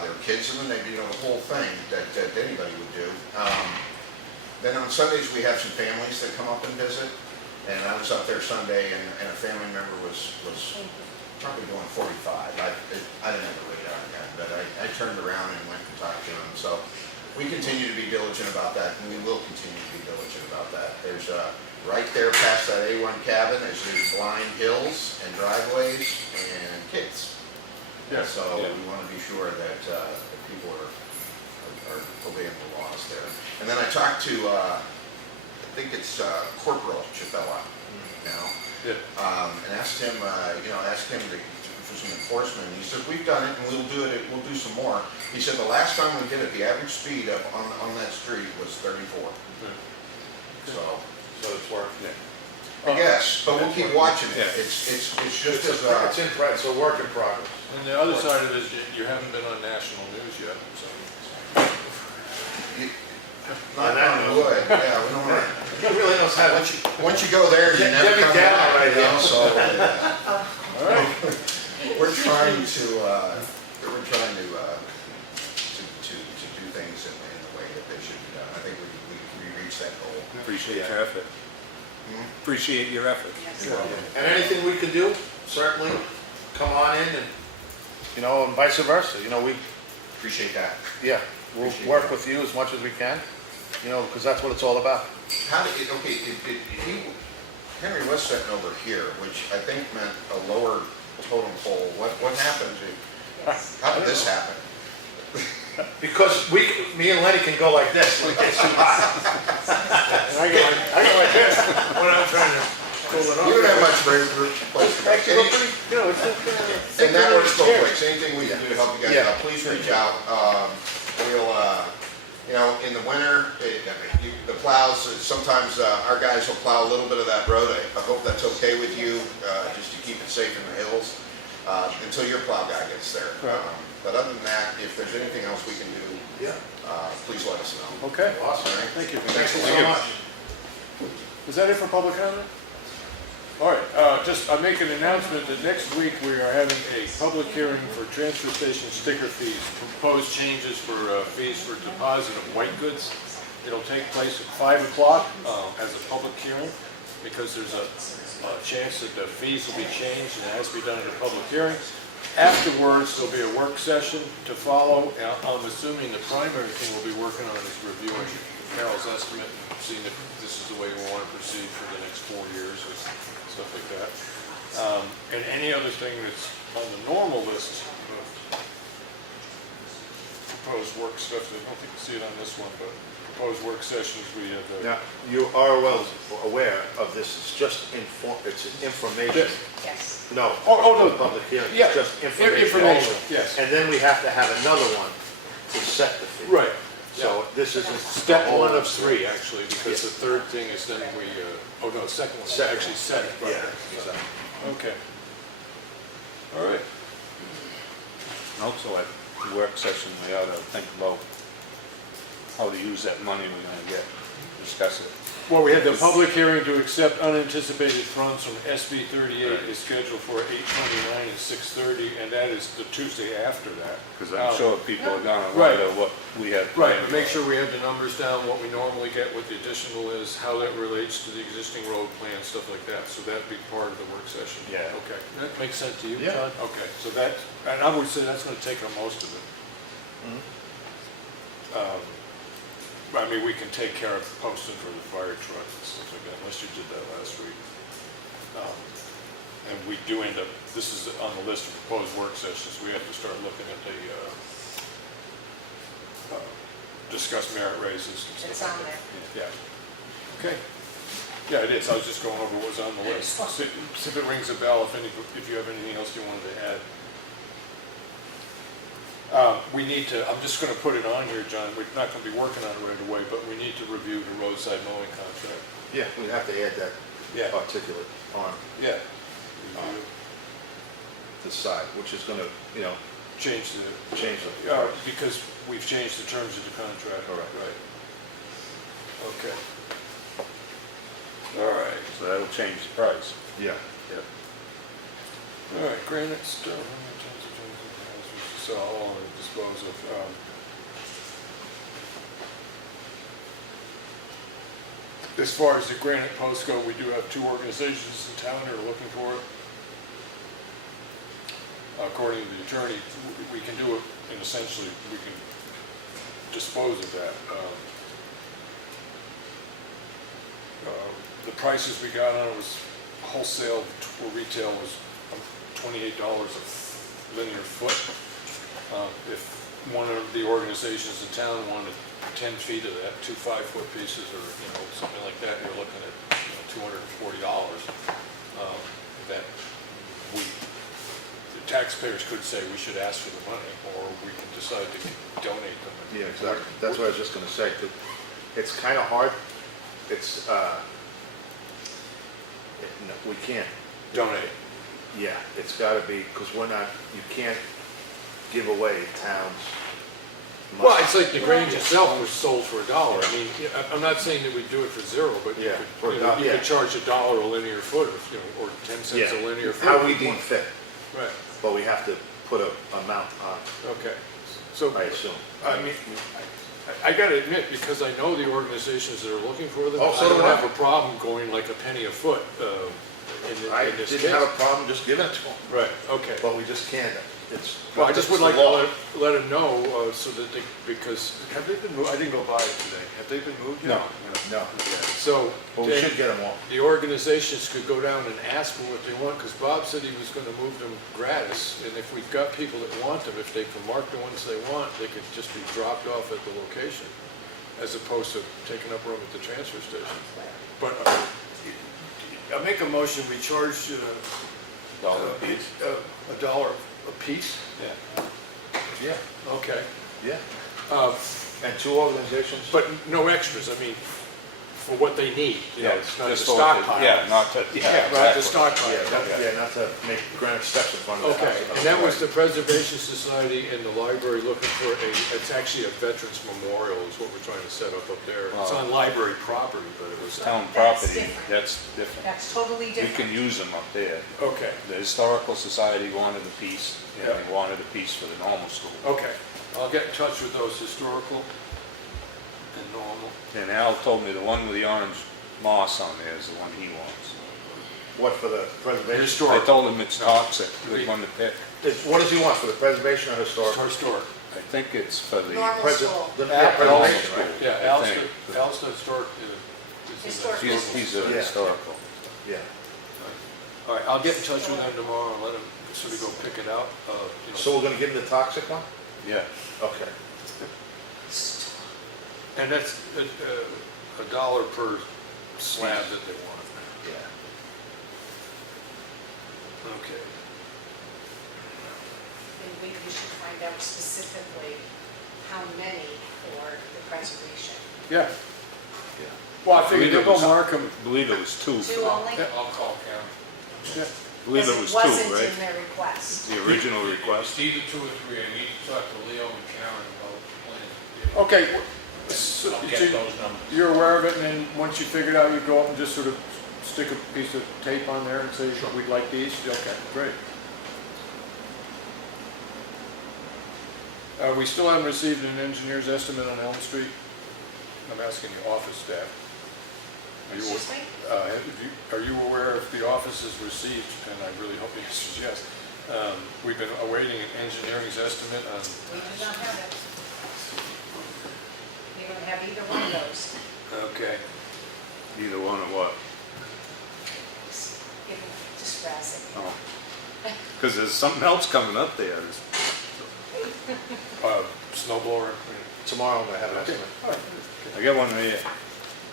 There are kids in the neighborhood, the whole thing that anybody would do. Then on Sundays, we have some families that come up and visit, and I was up there Sunday, and a family member was probably going 45. I didn't have the radar yet, but I turned around and went and talked to him. So we continue to be diligent about that, and we will continue to be diligent about that. There's right there past that A1 cabin is these blind hills and driveways and kids. Yeah. So we want to be sure that people are obeying the laws there. And then I talked to, I think it's Corporal Chavella now. Yeah. And asked him, for some enforcement. And he said, we've done it and we'll do some more. He said the last time we did it, the average speed up on that street was 34. So, it's working. I guess, but we'll keep watching it. Yeah. It's just It's as, it's a work in progress. And the other side of it is you haven't been on national news yet, so. not on wood, yeah, we don't want He really knows how to. once you go there, you never Debbie come Downer back, right you know, here. so. All right. We're trying to do things in the way that they should be done. I think we reached that goal. Appreciate your effort. Appreciate your effort. Yes. And anything we can do, certainly come on in and, and vice versa, we, Appreciate that. yeah, we'll Appreciate work that. with you as much as we can, because that's what it's all about. How did, Henry was sitting over here, which I think meant a lower totem pole. What happened Yes. how did this happen? Because me and Lenny can go like this. I go like this when I'm trying to pull it off. You don't have much place. And that works both ways. Anything we can do to help you guys Yeah. out, please reach out. We'll, in the winter, the plows, sometimes our guys will plow a little bit of that road. I hope that's okay with you, just to keep it safe in the hills, until your plow guy gets there. Right. But other than that, if there's anything else we can do, please let us know. Okay. Awesome. All right? Thank you. Thanks so much. Is that it for public comment? All right, I make an announcement that next week we are having a public hearing for transfer station sticker fees, proposed changes for fees for deposit of white goods. It'll take place at 5 o'clock as a public hearing, because there's a chance that the fees will be changed and it has to be done at a public hearing. Afterwards, there'll be a work session to follow. I'm assuming the primary thing we'll be working on is reviewing Carol's estimate and seeing if this is the way we want to proceed for the next 4 years or stuff like that. And any other thing that's on the normal list of proposed work stuff, I don't think you see it on this one, but proposed work sessions, we have Now, you are well aware of this, it's just it's an information. Yes. No. Oh, no. Public hearing, Yeah, it's just information. information, only. yes. And then we have to have another one to set the fee. Right. So this isn't. Step the whole- 1 of 3, actually, because the third thing is then we, second one, Second. actually set it. Right. Yeah, exactly. Okay. All right. Also, at the work session, we ought to think about how to use that money we're gonna get, discuss it. Well, we had the public hearing to accept unanticipated funds from SB 38 is scheduled for 8:29 and 6:30, and that is the Tuesday after that. Because I'm sure people are gonna Right. wonder what we had. Right, planned. make sure we have the numbers down, what we normally get, what the additional is, how that relates to the existing road plan, stuff like that. So that'd be part of the work session. Yeah. Okay, that makes sense to you, Yeah. John? Okay, so that, and I would say that's gonna take up most of it. I mean, we can take care of posting for the fire truck and stuff like that, unless you did that last week. And we do end up, this is on the list of proposed work sessions, we have to start looking at the, discuss merit raises and It's stuff on like there. that. Yeah. Okay. Yeah, it is, I was just going over what was on the list. See if it rings a bell, if you have anything else you wanted to add. We need to, I'm just gonna put it on here, John, we're not gonna be working on it right away, but we need to review the roadside mowing contract. Yeah, we have to add that Yeah. articulate on Yeah. the side, which is gonna, Change the, change the. because we've changed the terms of the contract. Correct. Right. Okay. All right. So that'll change the price. Yeah. Yep. All right, granite, stone, so all dispose of. As far as the granite posts go, we do have 2 organizations in town that are looking for it. According to the attorney, we can do it, and essentially, we can dispose of that. The prices we got on it was wholesale or retail was $28 a linear foot. If one of the organizations in town wanted 10 feet of that, 2 5-foot pieces or, something like that, you're looking at, $240. That we, it taxpayers could say we should ask for the money, or we can decide to donate them. Yeah, exactly. That's what I was just gonna say. It's kind of hard. It's, no, we can't. Donate. Yeah, it's gotta be, because we're not, you can't give away towns. Well, it's like the Grange itself was sold for $1. I mean, I'm not saying that we do it for zero, but you Yeah, could, for you know, $1, you yeah. could charge $1 a linear foot, or 10 cents Yeah, a linear foot. how we deem fit, Right, but we have to put a amount on, okay. So, I assume. I mean, I gotta admit, because I know the organizations that are looking for them, Oh, I so do don't I. have a problem going like a penny a foot, I in this didn't have a case. problem just giving it to them, Right, okay. but we just can't. It's. Well, I just would it's like the to law. let them know, so that they, because, have they been moved? I didn't go by it today. Have they been moved yet? No, So, but we should get them all. the organizations could go down and ask for what they want, because Bob said he was gonna move them gratis, and if we've got people that want them, if they can mark the ones they want, they could just be dropped off at the location, as opposed to taking up room at the transfer station. But, I'll make a motion, we charge, Dollar a piece. $1 a piece? Yeah. Yeah, Okay. yeah. Uh, And two organizations? But no extras, I mean, for what they need, you know, Yeah, it's not a just so- stockpile. Yeah, not to, Yeah, yeah, right, the exactly. stockpile. Yeah, not to make granite steps in front of the Okay, house. and that was the Preservation Society and the library looking for it's actually a veterans memorial is what we're trying to set up there. It's on library property, but it was. Town That's property, different. that's different. That's totally We different. can use them up there. Okay, The Historical Society wanted a piece, and Yeah. they wanted a piece for the normal school. okay. I'll get in touch with those historical and normal. And Al told me the one with the orange moss on there is the one he wants. What, for the preservation? I Historic. told him it's toxic, which one to pick. What does he want, for the preservation or historic? Historic. I think it's for the, Normal school. Yeah, preservation, right? Yeah, I Al's think. the historic. Is in the Historic. he's a Yeah. historical. Yeah. All right, I'll get in touch with them tomorrow and let them sort of go pick it out. You know. So we're gonna give him the toxic one? Yeah. Okay. And that's $1 per slab that they want. Yeah. Okay. And we should find out specifically how many for the preservation. Yeah. Yeah. Well, I figured they'll go mark them. I believe it was two. Two only? Yeah. I'll call Karen. Yeah. I believe it was two, Wasn't right? in their request. The original It's request. either 2 or 3, I need to talk to Leo and Karen about the plan. Okay. So I'll get those numbers. you're aware of it, and then once you figure it out, you go up and just sort of stick a piece of tape on there and say, we'd like these? Okay, great. We still haven't received an engineer's estimate on Elm Street. I'm asking the office staff. Are you, Excuse me? are you aware if the office has received, and I really hope the answer is yes, we've been awaiting an engineering's estimate on, We do not have it. We don't have either one of those. okay, Either one or what? Just razzing. Oh. Because there's something else coming up there. snow blower. Tomorrow I'm gonna have an Okay. estimate. All right. I got one here.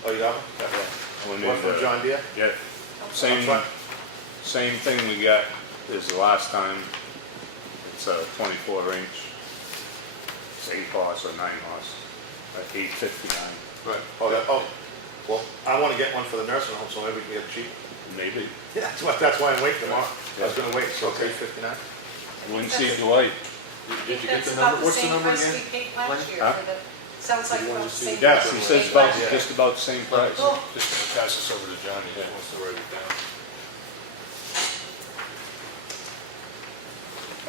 Oh, you have them? One One in, from John Deere? Yeah, same, Which one? same thing we got as the last time. It's a 24 inch. It's 8 horse or 9 horse, at 859. Right. Oh, well, I wanna get one for the nursing home, so maybe we can get it cheap. Maybe. Yeah, that's why I'm waiting tomorrow. I was gonna wait, so it's Okay. $8.59. Wouldn't see Dwight. Did you get That's the about number? What's the number same again? price we paid last year Huh? for the, sounds like You wanna about the see same. the- Yes, price he we says paid about, last year. just about the same price. Cool. Just gonna pass this over to Johnny, he wants to write it down.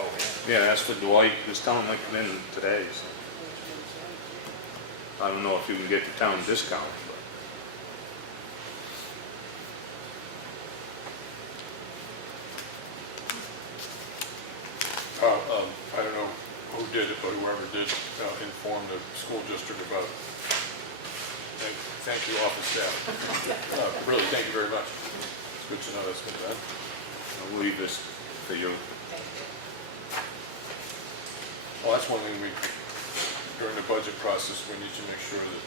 Oh, yeah. Yeah, that's for Dwight. Just tell him I come in today. So. I don't know if you can get the town discount, but. I don't know who did it, but whoever did inform the school district about it. Thank you, office staff. Really, thank you very much. It's good to know that's been done. I'll leave this for you. Thank you. Well, that's one thing during the budget process, we need to make sure that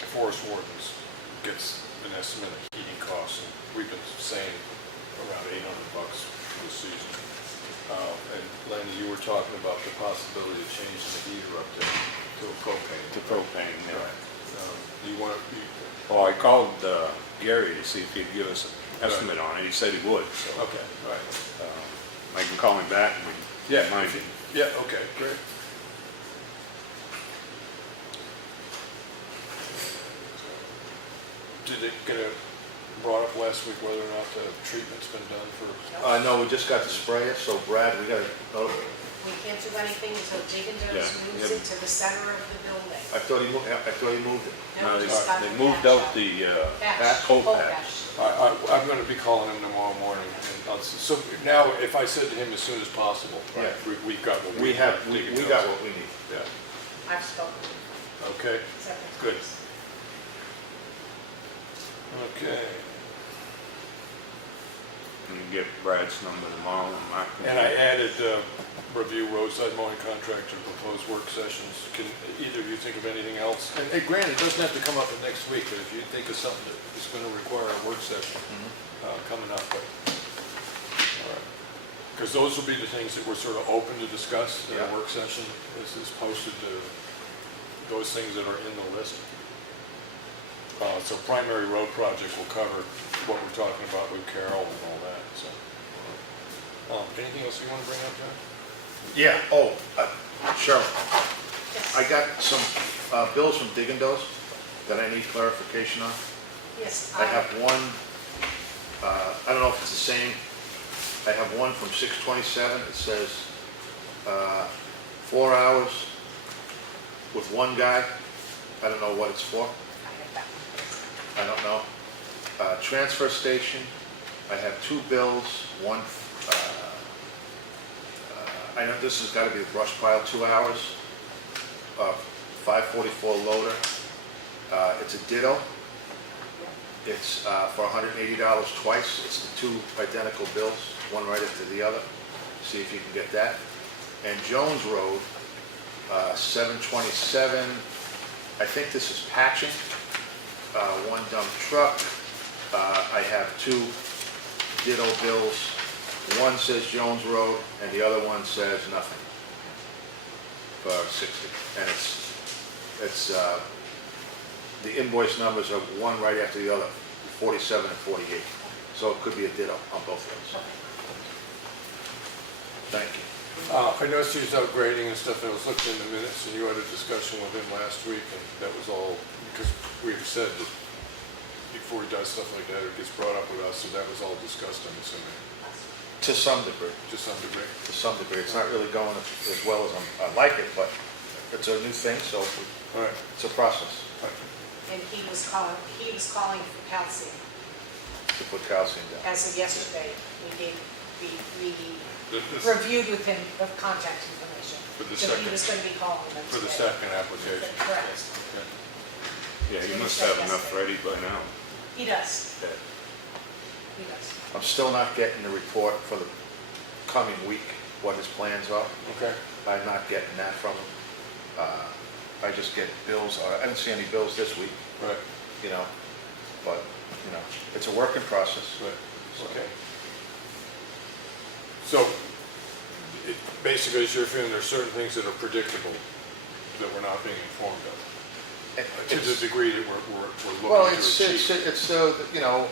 the forest wardens gets an estimate of heating costs. And we've been saying around $800 for the season. And Lenny, you were talking about the possibility of changing the heater up there to a propane. To propane, yeah. Do you want to, Well, I called Gary to see if he'd give us an estimate on it. He said he would, so okay, all right. I can call him back and we Yeah, can mind it. Yeah, okay, great. Did it get brought up last week whether or not the treatment's been done for? No, we just got to spray it, so Brad, we got to, We can't do anything until Diggins Yeah, moves yeah. it to the center of the building. I thought he moved it. No, No, we just got they the moved patch out up. the Patch, coal coal patch. I'm going to be calling him tomorrow morning. And so now, if I said to him as soon as possible, right, Yeah. we've got what We we have, want. we got what we need. Yeah, I've spoken okay, several times. good. Okay. And get Brad's number tomorrow and Mark. And I added review roadside mowing contractor proposed work sessions. Can either of you think of anything else? And granted, it doesn't have to come up in next week, but if you think of something that is going to require a work session coming up. Because those will be the things that we're sort of open to discuss in a Yeah. work session. This is posted to those things that are in the list. So primary road project will cover what we're talking about with Carol and all that, so. Anything else you want to bring up, John? Yeah, oh, Cheryl, Yes. I got some bills from Diggindos that I need clarification on. Yes, I have one, I don't know if it's the same. I have one from 6/27. It says 4 hours with one guy. I don't know what it's for. I have that. I don't know. Transfer station, I have 2 bills. One, I know this has got to be the brush pile, 2 hours. 544 loader. It's a ditto. It's for $180 twice. It's the 2 identical bills, one right after the other. See if you can get that. And Jones Road, 727. I think this is patching. One dump truck. I have 2 ditto bills. One says Jones Road and the other one says nothing for 60. And it's the invoice numbers are one right after the other, 47 and 48. So it could be a ditto on both of those. Thank you. I noticed he was out grading and stuff, and I was looking in the minutes, and you had a discussion with him last week, and that was all, because we've said that before he does stuff like that, it gets brought up with us, so that was all discussed, I'm assuming, To some degree. to some degree. To some degree. It's not really going as well as I like it, but it's a new thing, so All right. it's a process And he was calling for calcium. to put calcium down. As of yesterday, we This- reviewed with him the contact information. For the So he second- was going to be calling them For the today. second application. Correct. Okay. Yeah, you must have enough ready by now. He does, Yeah. he does. I'm still not getting the report for the coming week, what his plans are. Okay. I'm not getting that from him. I just get bills. I didn't see any bills this week, Right, you know, but, you know, it's a work in process. right, okay. So, basically, it's your feeling there's certain things that are predictable that we're not being informed of, to the It's- degree that we're Well, looking to it's, achieve. you know,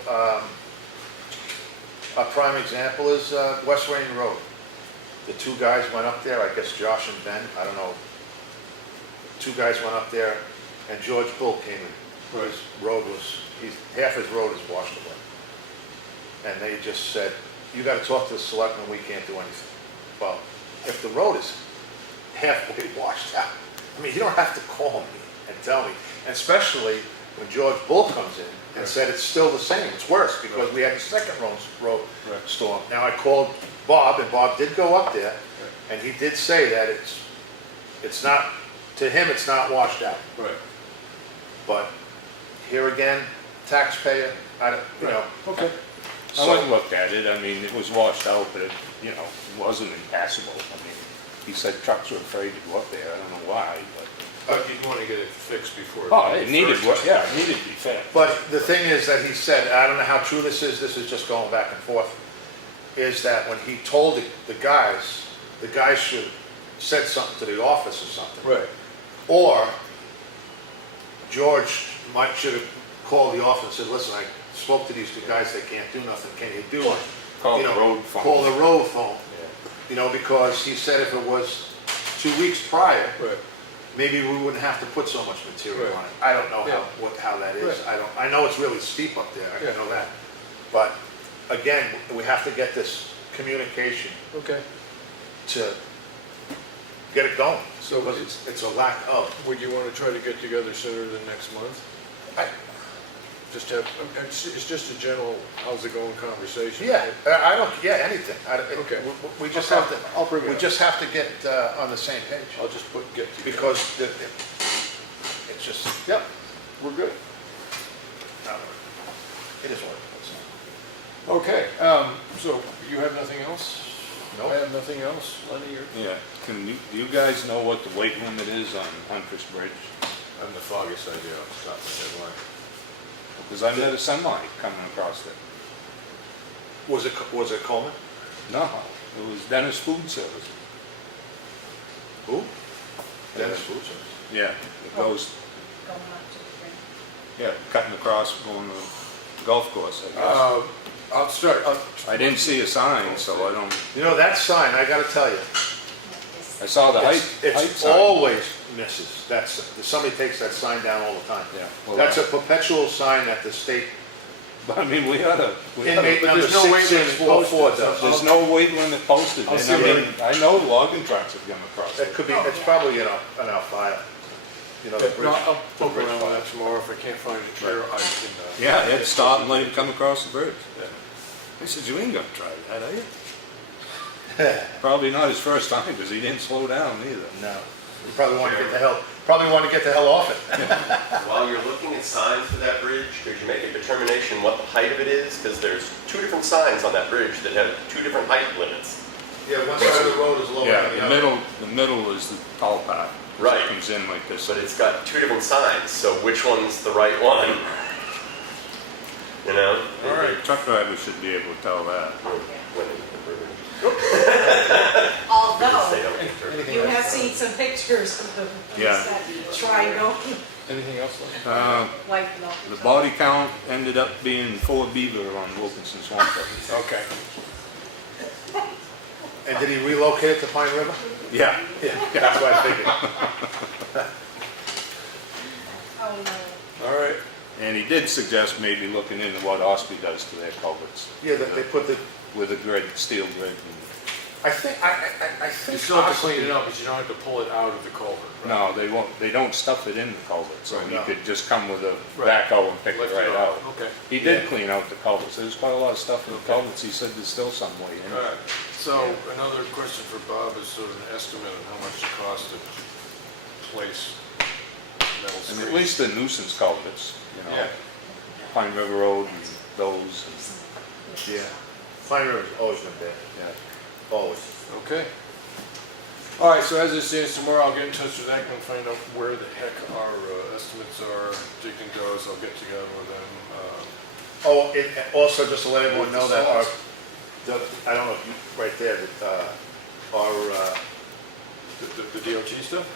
a prime example is West Rain Road. The 2 guys went up there, I guess Josh and Ben, I don't know. 2 guys went up there and George Bull came in. Right. His road was, half his road is washed away. And they just said, you gotta talk to the selectmen, we can't do anything. Well, if the road is halfway washed out, I mean, you don't have to call me and tell me. And especially when George Bull comes in and Right. said it's still the same, it's worse, because we had the second road Right. storm. Now, I called Bob, and Bob did go up there, and he did say that it's not, to him, it's not washed out. Right, But here again, taxpayer, I don't, you know. okay. I went and looked at it, I mean, it was washed out, but it, you know, wasn't impassable. I mean, he said trucks were afraid to go up there, I don't know why, but. But you'd want to get it fixed before. Oh, it needed, yeah, it needed to be fixed. But the thing is that he said, I don't know how true this is going back and forth, is that when he told the guys should have said something to the office or something. Right. Or George should have called the office and said, listen, I spoke to these two guys, they can't do nothing, can you do it? Call You the know, road phone. Call the road phone, Yeah. you know, because he said if it was 2 weeks prior, Right. maybe we wouldn't have to put so much material Right. on it. I don't know Yeah. how that is. Right. I know it's really steep up there, Yeah. I know that. But again, we have to get this communication Okay. to get it going. So Because it's a lack of. would you want to try to get together sooner than next month? Just have, it's just a general, how's it going conversation? Yeah, anything. Okay. We just have to, I'll bring it we up. just have to get on the same page. I'll just get together. Because it's just, Yep, we're good. it is what it is. Okay, so you have nothing else? Nope. I have nothing else, Lenny, you're? Yeah, do you guys know what the weight limit is on Huntress Bridge? I have the foggiest idea off the top of my head, why? Because I met a semi coming across it. Was it Coleman? No, it was Dennis Food Service. Who? Dennis Food Service. Yeah, it goes, Going up to the thing. yeah, cutting across, going to the golf course, I guess. I'll start, I didn't see a sign, so I don't, You know, that sign, I gotta tell you, I saw the height it's sign. always misses. Somebody takes that sign down all the time. Yeah, well, That's a perpetual sign that the state But I mean, we oughta, inmate but number there's no weight limit 6644 posted, does. so there's no weight limit posted. I'll And see I what mean, I know logging trucks have come across It it. could be, Oh, it's yeah. probably, an Alfire. You know, the bridge. no, I'll poke bridge around with file. that tomorrow, if I can't find it here, I can. Yeah, I had to stop and let him come across the bridge. Yeah. He said, you ain't gonna try that, are you? Probably not his first time, because he didn't slow down either. No, you probably want to get the hell off it. While you're looking at signs for that bridge, could you make a determination what the height of it is? Because there's two different signs on that bridge that have two different height limits. Yeah, one side of the road is lower Yeah, than the other. the middle is the tall path. Right. It comes in like this. But it's got two different signs, so which one's the right one? You know? All right. Truck drivers should be able to tell that. When they convert it. Although, They don't convert it. you have seen some pictures of the, Yeah. that triangle, Anything else, Lenny? like, no. The body count ended up being 4 beaver on Wilkinson Swamp. Okay. And did he relocate it to Pine River? Yeah. Yeah, that's what I figured. Oh, no. All right. And he did suggest maybe looking into what Espie does to their culverts Yeah, they put the, with a grid, steel grid. I think You still have to clean it up, but you don't have to pull it out of the culvert, right? No, they won't, they don't stuff it in the culvert, so Right, you no. could just come with a Right. backhoe and pick Lift it right out. Okay. He did Yeah. clean out the culverts, there's quite a lot of stuff in the Okay. culverts, he said there's still some way in. All right. So another question for Bob is sort of an estimate of how much it costs to place metal And screens. at least the nuisance culverts, you know, Yeah. Pine River Road and those, yeah, Pine River's always been bad, yeah. always. Okay. All right, so as it stands tomorrow, I'll get in touch with Ekman, find out where the heck our estimates are. Digging goes, I'll get together with them. Oh, also, just to let everyone know that I don't know if you, right there, that The DOT stuff?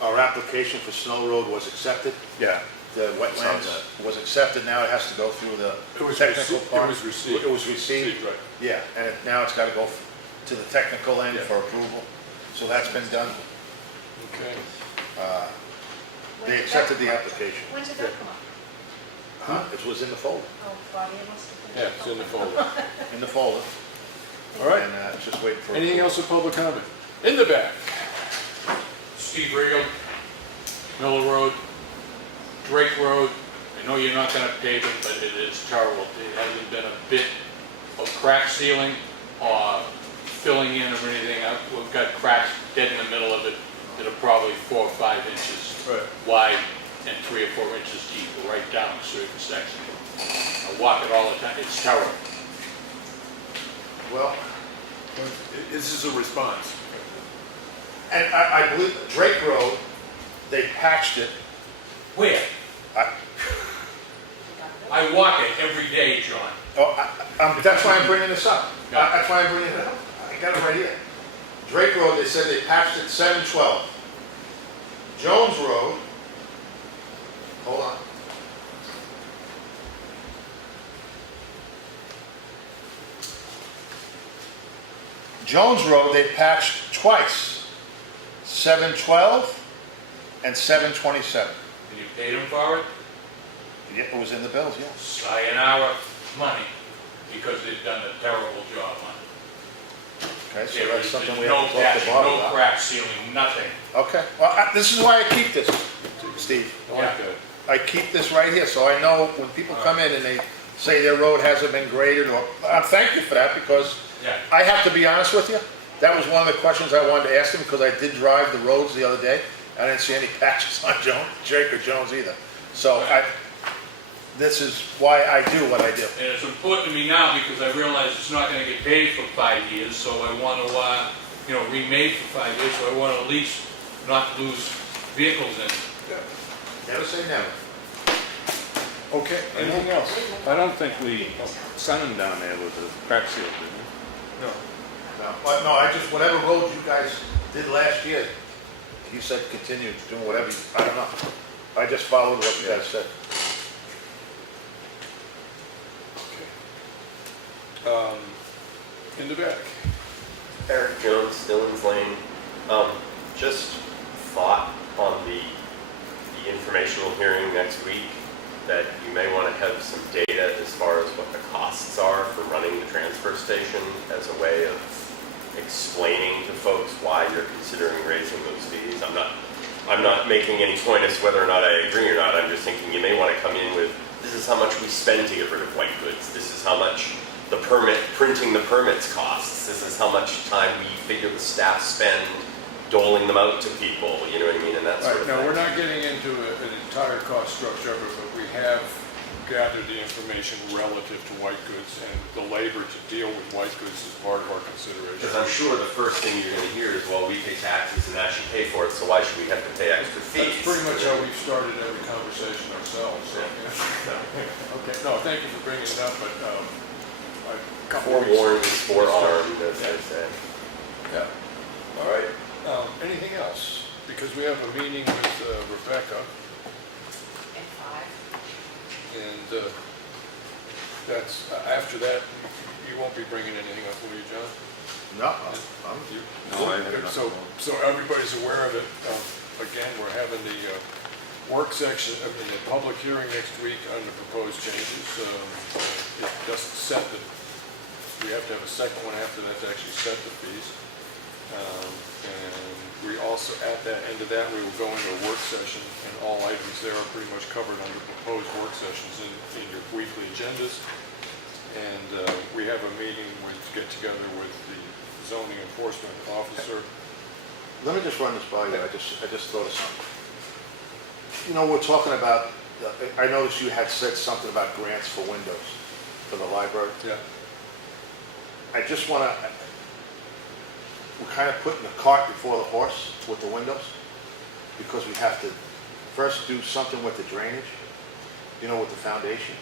our application for Snow Road was accepted. Yeah, The wetlands was accepted, now it has to go through the It was technical received- part. it was received. It was received, Right. yeah, and now it's gotta go to the technical end Yeah. for approval, so that's been done. Okay. When They did accepted that the come up? application. When did that come up? It was in the folder, Oh, Claudia must have. put Yeah, it it's in the up. folder. in the folder, All right. and just waiting for. Anything else with public comment? In the back. Steve Regal, Miller Road, Drake Road. I know you're not gonna pave it, but it is terrible. It hasn't been a bit of crack sealing or filling in or anything. We've got cracks dead in the middle of it that are probably 4 or 5 inches Right. wide and 3 or 4 inches deep, right down a certain section. I walk it all the time. It's terrible. Well, This is a response. and I believe Drake Road, they patched it. Where? I- I I walk it every day, John. Oh, that's why I'm bringing this up. That's why I'm bringing it up. I got it right here. Drake Road, they said they patched it 7/12. Jones Road, hold on. Jones Road, they patched twice, 7/12 and 7/27. And you paid them for it? Yeah, it was in the bills, yeah. Sayonara money, because they've done a terrible job on it. Okay, so There that's is something we no have to talk patching, to Bob no about. crack sealing, nothing. Okay, well, this is why I keep this, Steve. I like that. I keep this right here, so I know when people come in and they say their road hasn't been graded, or, thank you for that, because Yeah. I have to be honest with you, that was one of the questions I wanted to ask them, because I did drive the roads the other day. I didn't see any patches on Drake or Jones either. So this is why I do what I do. And it's important to me now because I realize it's not gonna get paid for 5 years, so I want to, remade for 5 years, so I want to at least not lose vehicles in it. Never say never. Okay, anything else? I don't think we sent him down there with the crack seal, did we? No. No, but no, I just, whatever roads you guys did last year, you said continue doing whatever, I don't know. I just followed what you guys said. In the back. Eric Jones, Dillon's Lane. Just thought on the informational hearing next week that you may want to have some data as far as what the costs are for running the transfer station as a way of explaining to folks why you're considering raising those fees. I'm not making any point as to whether or not I agree or not. I'm just thinking you may want to come in with, this is how much we spend to get rid of white goods. This is how much printing the permits costs. This is how much time we figure the staff spend doling them out to people, you know what I mean, and that sort of Right, thing. now, we're not getting into an entire cost structure of it, but we have gathered the information relative to white goods, and the labor to deal with white goods is part of our consideration. Because I'm sure the first thing you're going to hear is, well, we pay taxes and actually pay for it, so why should we have to pay extra fees? That's pretty much how we've started every conversation ourselves, so, yeah. Okay, no, thank you for bringing it up, but, a couple weeks- Forewarned is forearmed, as they say. Yeah, all right. Anything else? Because we have a meeting with Rebecca, And 5. and that's, after that, you won't be bringing anything up, will you, John? No, You- No, I haven't. So everybody's aware of it. Again, we're having the work section, the public hearing next week on the proposed changes. It doesn't set we have to have a second one after that to actually set the fees. And we also, at that end of that, we will go into a work session, and all items there are pretty much covered under proposed work sessions in your weekly agendas. And we have a meeting to get together with the zoning enforcement officer. let me just run this by you, I just thought of something. You know, we're talking about, I noticed you had said something about grants for windows for the library. Yeah. I just want to, we're kind of putting the cart before the horse with the windows, because we have to first do something with the drainage, with the foundation.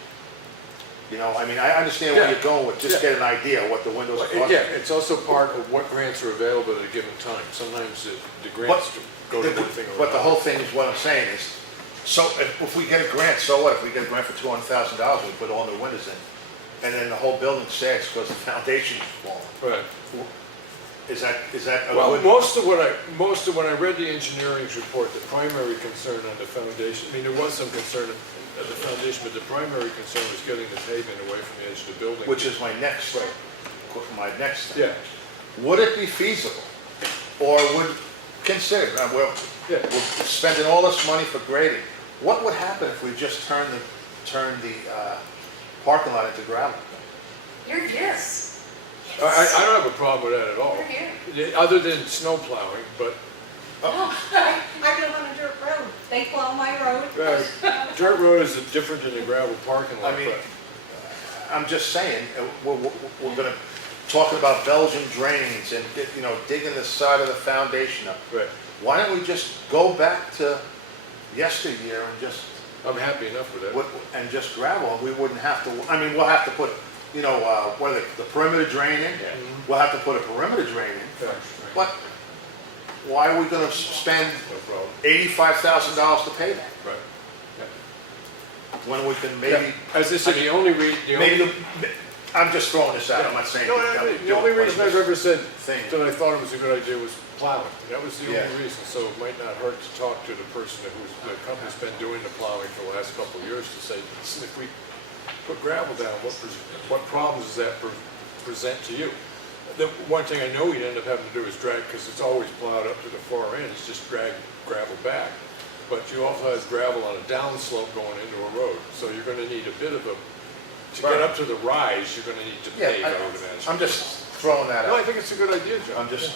I mean, I understand where Yeah. you're going with, just Yeah. get an idea what the windows cost. Yeah, it's also part of what grants are available at a given time. Sometimes the grants go to one thing or But the another. whole thing is, what I'm saying is, so if we get a grant, so what? If we get a grant for $200,000, we put all new windows in, and then the whole building sags because the foundation's falling. Right. Is that a Well, good? most of when I read the engineering's report, the primary concern on the foundation, I mean, there was some concern of the foundation, but the primary concern was getting the pavement away from the edge of the building. Which is my next thing. Yeah, Would it be feasible, or would consider? We're yeah. spending all this money for grading. What would happen if we just turn the parking lot into gravel? You're here. I don't have a problem with that at all. You're here. Other than snow plowing, but No, I live on a dirt road. They plow my road. dirt road is different than the gravel parking lot. I mean, but- I'm just saying, we're gonna, talking about Belgian drains and, digging the side of the foundation up. Right. Why don't we just go back to yesteryear and just I'm happy enough with that. and just gravel, and we wouldn't have to, I mean, we'll have to put, you know, whether the perimeter drain in, we'll have to put a perimeter drain in, Yeah, but why are we gonna spend no problem. $85,000 to pay that? Right. When we can maybe, As I said, the only reason, maybe, I'm just throwing this out, I'm not saying. the only reason I've ever said Thing. that I thought it was a good idea was plowing. That was the Yeah. only reason, so it might not hurt to talk to the person who's, the company's been doing the plowing for the last couple of years to say, listen, if we put gravel down, what problems does that present to you? The one thing I know we'd end up having to do is drag, because it's always plowed up to the far end, it's just drag gravel back. But you also have gravel on a downslope going into a road, so you're gonna need a bit of a, to get up to the rise, you're gonna need to pave, I would imagine. I'm just throwing that No, I out. think it's a good idea, John. I'm just,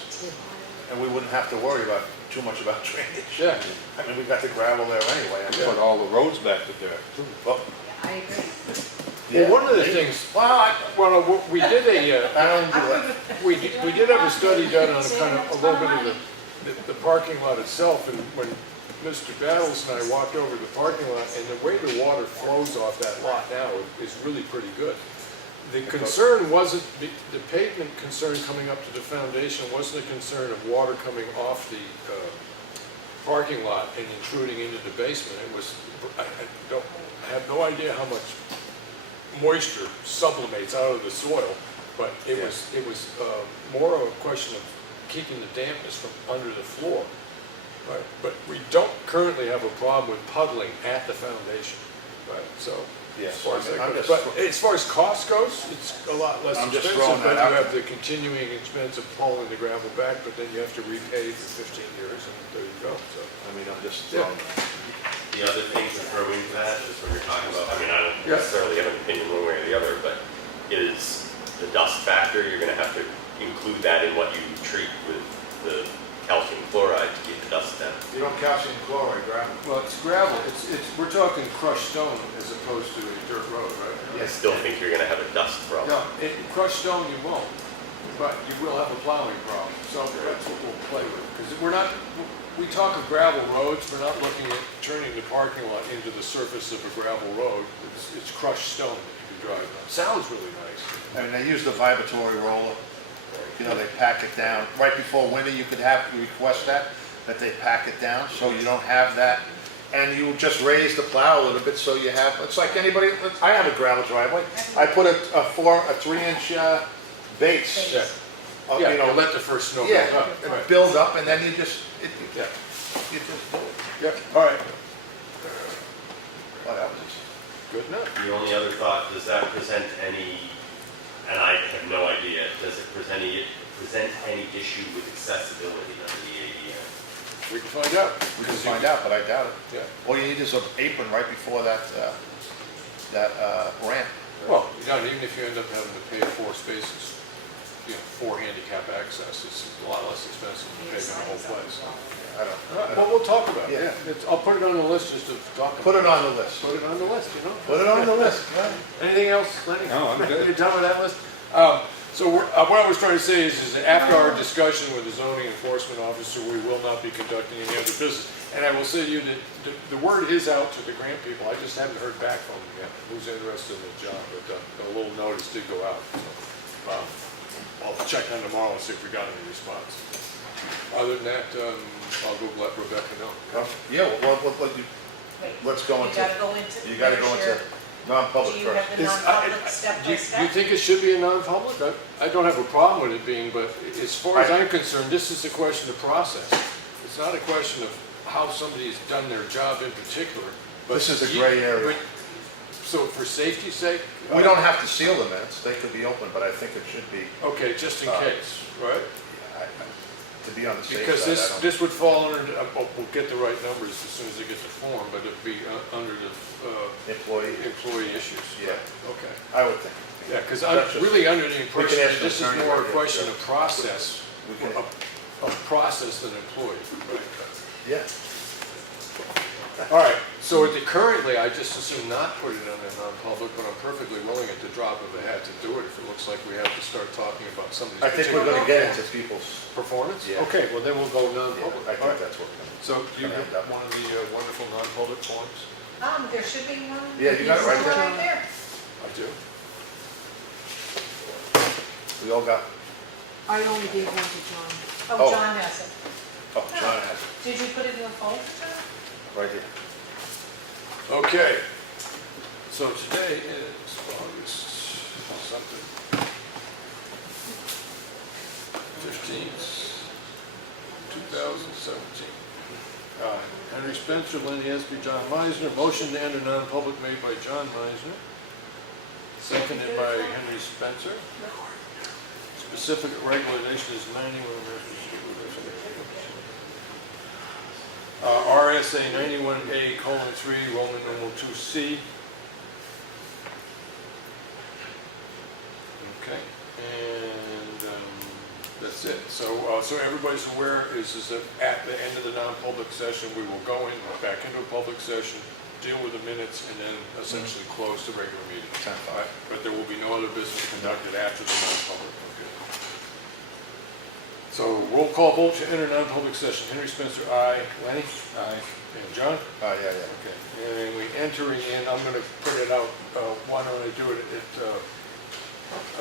and we wouldn't have to worry about, too much about drainage. Yeah. I mean, we got the gravel there anyway. I mean, Put all the roads back to dirt, too. well, I agree. Well, one of the things, we did I don't do that. we did have a study done on kind of a little bit of the parking lot itself, and when Mr. Battles and I walked over the parking lot, and the way the water flows off that lot now is really pretty good. The concern wasn't, the pavement concern coming up to the foundation wasn't a concern of water coming off the parking lot and intruding into the basement. It was, I have no idea how much moisture sublimates out of the soil, but it was more of a question of keeping the dampness from under the floor. Right, but we don't currently have a problem with puddling at the foundation, right, so. Yeah, as far as that I'm goes. just- But as far as cost goes, it's a lot less I'm just expensive, throwing but that you out have the continuing expense of pulling the gravel back, but then you have to repay for 15 years, and there you go, so. I mean, I'm just Yeah. throwing. The other thing to throw into that is when you're talking about, I mean, I don't Yeah. necessarily have an opinion one way or the other, but is the dust factor, you're gonna have to include that in what you treat with the calcium chloride to keep the dust down. You don't calcium chloride gravel. Well, it's gravel, we're talking crushed stone as opposed to a dirt road, right? I still think you're gonna have a dust problem. No, crushed stone you won't, but you will have a plowing problem, so that's what we'll play with. Because we talk of gravel roads, we're not looking at turning the parking lot into the surface of a gravel road. It's crushed stone that you can drive on. Sounds really nice. And they use the vibratory roller. You know, they pack it down. Right before winter, you could have, request that they pack it down, so you don't have that. And you just raise the plow a little bit, so you have, it's like anybody, I have a gravel driveway. I put a 3-inch base. Yeah, You you know, let the first snow yeah, build up. Right. build up, and then you just, Yeah, you just do it. yeah, all right, Well, that was just, good enough. The only other thought, does that present any, and I have no idea, does it present any issue with accessibility under the ADA? We can find out. we can find out, but I doubt it. Yeah. All you need is an apron right before that ramp. Well, even if you end up having to pay 4 spaces, for handicap access, it's a lot less expensive than paving the whole place. I don't, Well, we'll talk about it, Yeah. yeah. I'll put it on the list just to talk about. put it on the list. Put it on the list, Put it on the list. Anything else, Lenny? No, I'm good. You done with that list? So what I was trying to say is that after our discussion with the zoning enforcement officer, we will not be conducting any other business. And I will say to you that the word is out to the grant people. I just haven't heard back from them yet, who's interested in the job, but a little notice did go out. So, I'll check on tomorrow and see if we got any response. Other than that, I'll go let Rebecca know. Yeah, well, Wait, let's go you into, gotta go into. you gotta go into Do non-public you first. have the non-public step by Do you step? think it should be a non-public? I don't have a problem with it being, but as far as I'm concerned, this is a question of process. It's not a question of how somebody's done their job in particular. But This is a gray area. So for safety's sake? We don't have to seal the minutes, they could be open, but I think it should be, Okay, just in case, right? to be on the safe Because side, I don't. this would fall under, we'll get the right numbers as soon as they get the form, but it'd be under the employee issues. Yeah. Okay. I would think. Yeah, because I'm That's just- really under the impression ask that this the is attorney more a right here, question yeah. of process, We can- of process than employee, right? Yeah. All right, so currently, I just assume not put it on a non-public, but I'm perfectly willing at the drop of a hat to do it if it looks like we have to start talking about some of these I think we're particular gonna get into people's, performance? Yeah. Okay, well then we'll go yeah, non-public. I All right. think that's what we're gonna. So do you gonna have have that. one of the wonderful non-public forms? There should be one. Yeah, you got it right It's there. Right there. I do. We all got, I only gave one to John. Oh. Oh, John has it. oh, John has it, Did you put it in the folder, John? right here. Okay, so today is August something. 15th, 2017. Henry Spencer, Lenny Espie, John Meisner. Motion to enter non-public made by John Meisner. Seconded by Henry Spencer. Specific regulation is 91. RSA 91A:3, Roman numeral 2C. Okay, and that's it. So everybody's aware is that at the end of the non-public session, we will go in, back into a public session, deal with the minutes, and then essentially close the regular meeting. 10:05. But there will be no other business conducted after the non-public. Okay. So roll call vote to enter non-public session. Henry Spencer, aye. Lenny? Aye. And John? Oh, yeah, yeah. Okay. And we entering in, I'm going to print it out. Why don't I do it at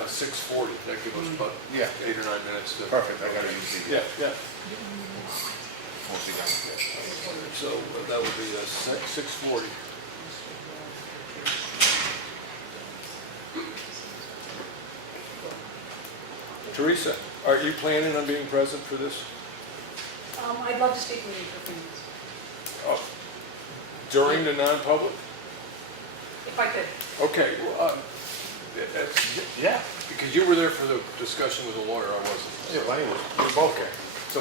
6:40? That gives us about Yeah. 8 or 9 minutes. To, Perfect, I gotta use the. Yeah, yeah. Won't be done. So that would be 6:40. Teresa, are you planning on being present for this? I'd love to speak with you for a few minutes, Oh, during the non-public? if I could. Okay, well, Yeah. because you were there for the discussion with the lawyer, I wasn't. Yeah, Lenny was. We're both okay. So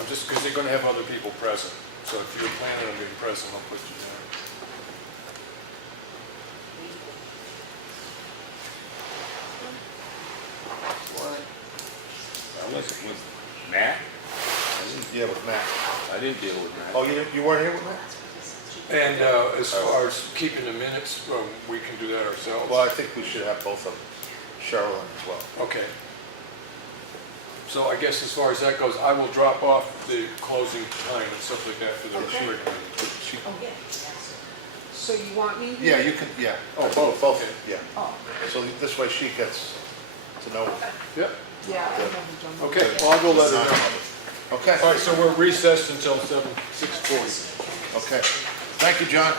I'm just, because they're going to have other people present. So if you're planning on being present, I'll put you down. What? With Matt? Yeah, with Matt. I didn't deal with Matt. Oh, you weren't here with Matt? And as far as keeping the minutes, we can do that ourselves. Well, I think we should have both of them, Cheryle as well. Okay. So I guess as far as that goes, I will drop off the closing time and stuff like that for the Okay. regular meeting. Oh, yeah. Yes. So you want me? Yeah, you can, yeah. Oh, both, okay. Yeah. Oh, So this way she gets to know. Yep. yeah, I haven't done that. Okay, well, I'll go let her know. Okay. All right, so we're recessed until 6:40. Okay. Thank you, John.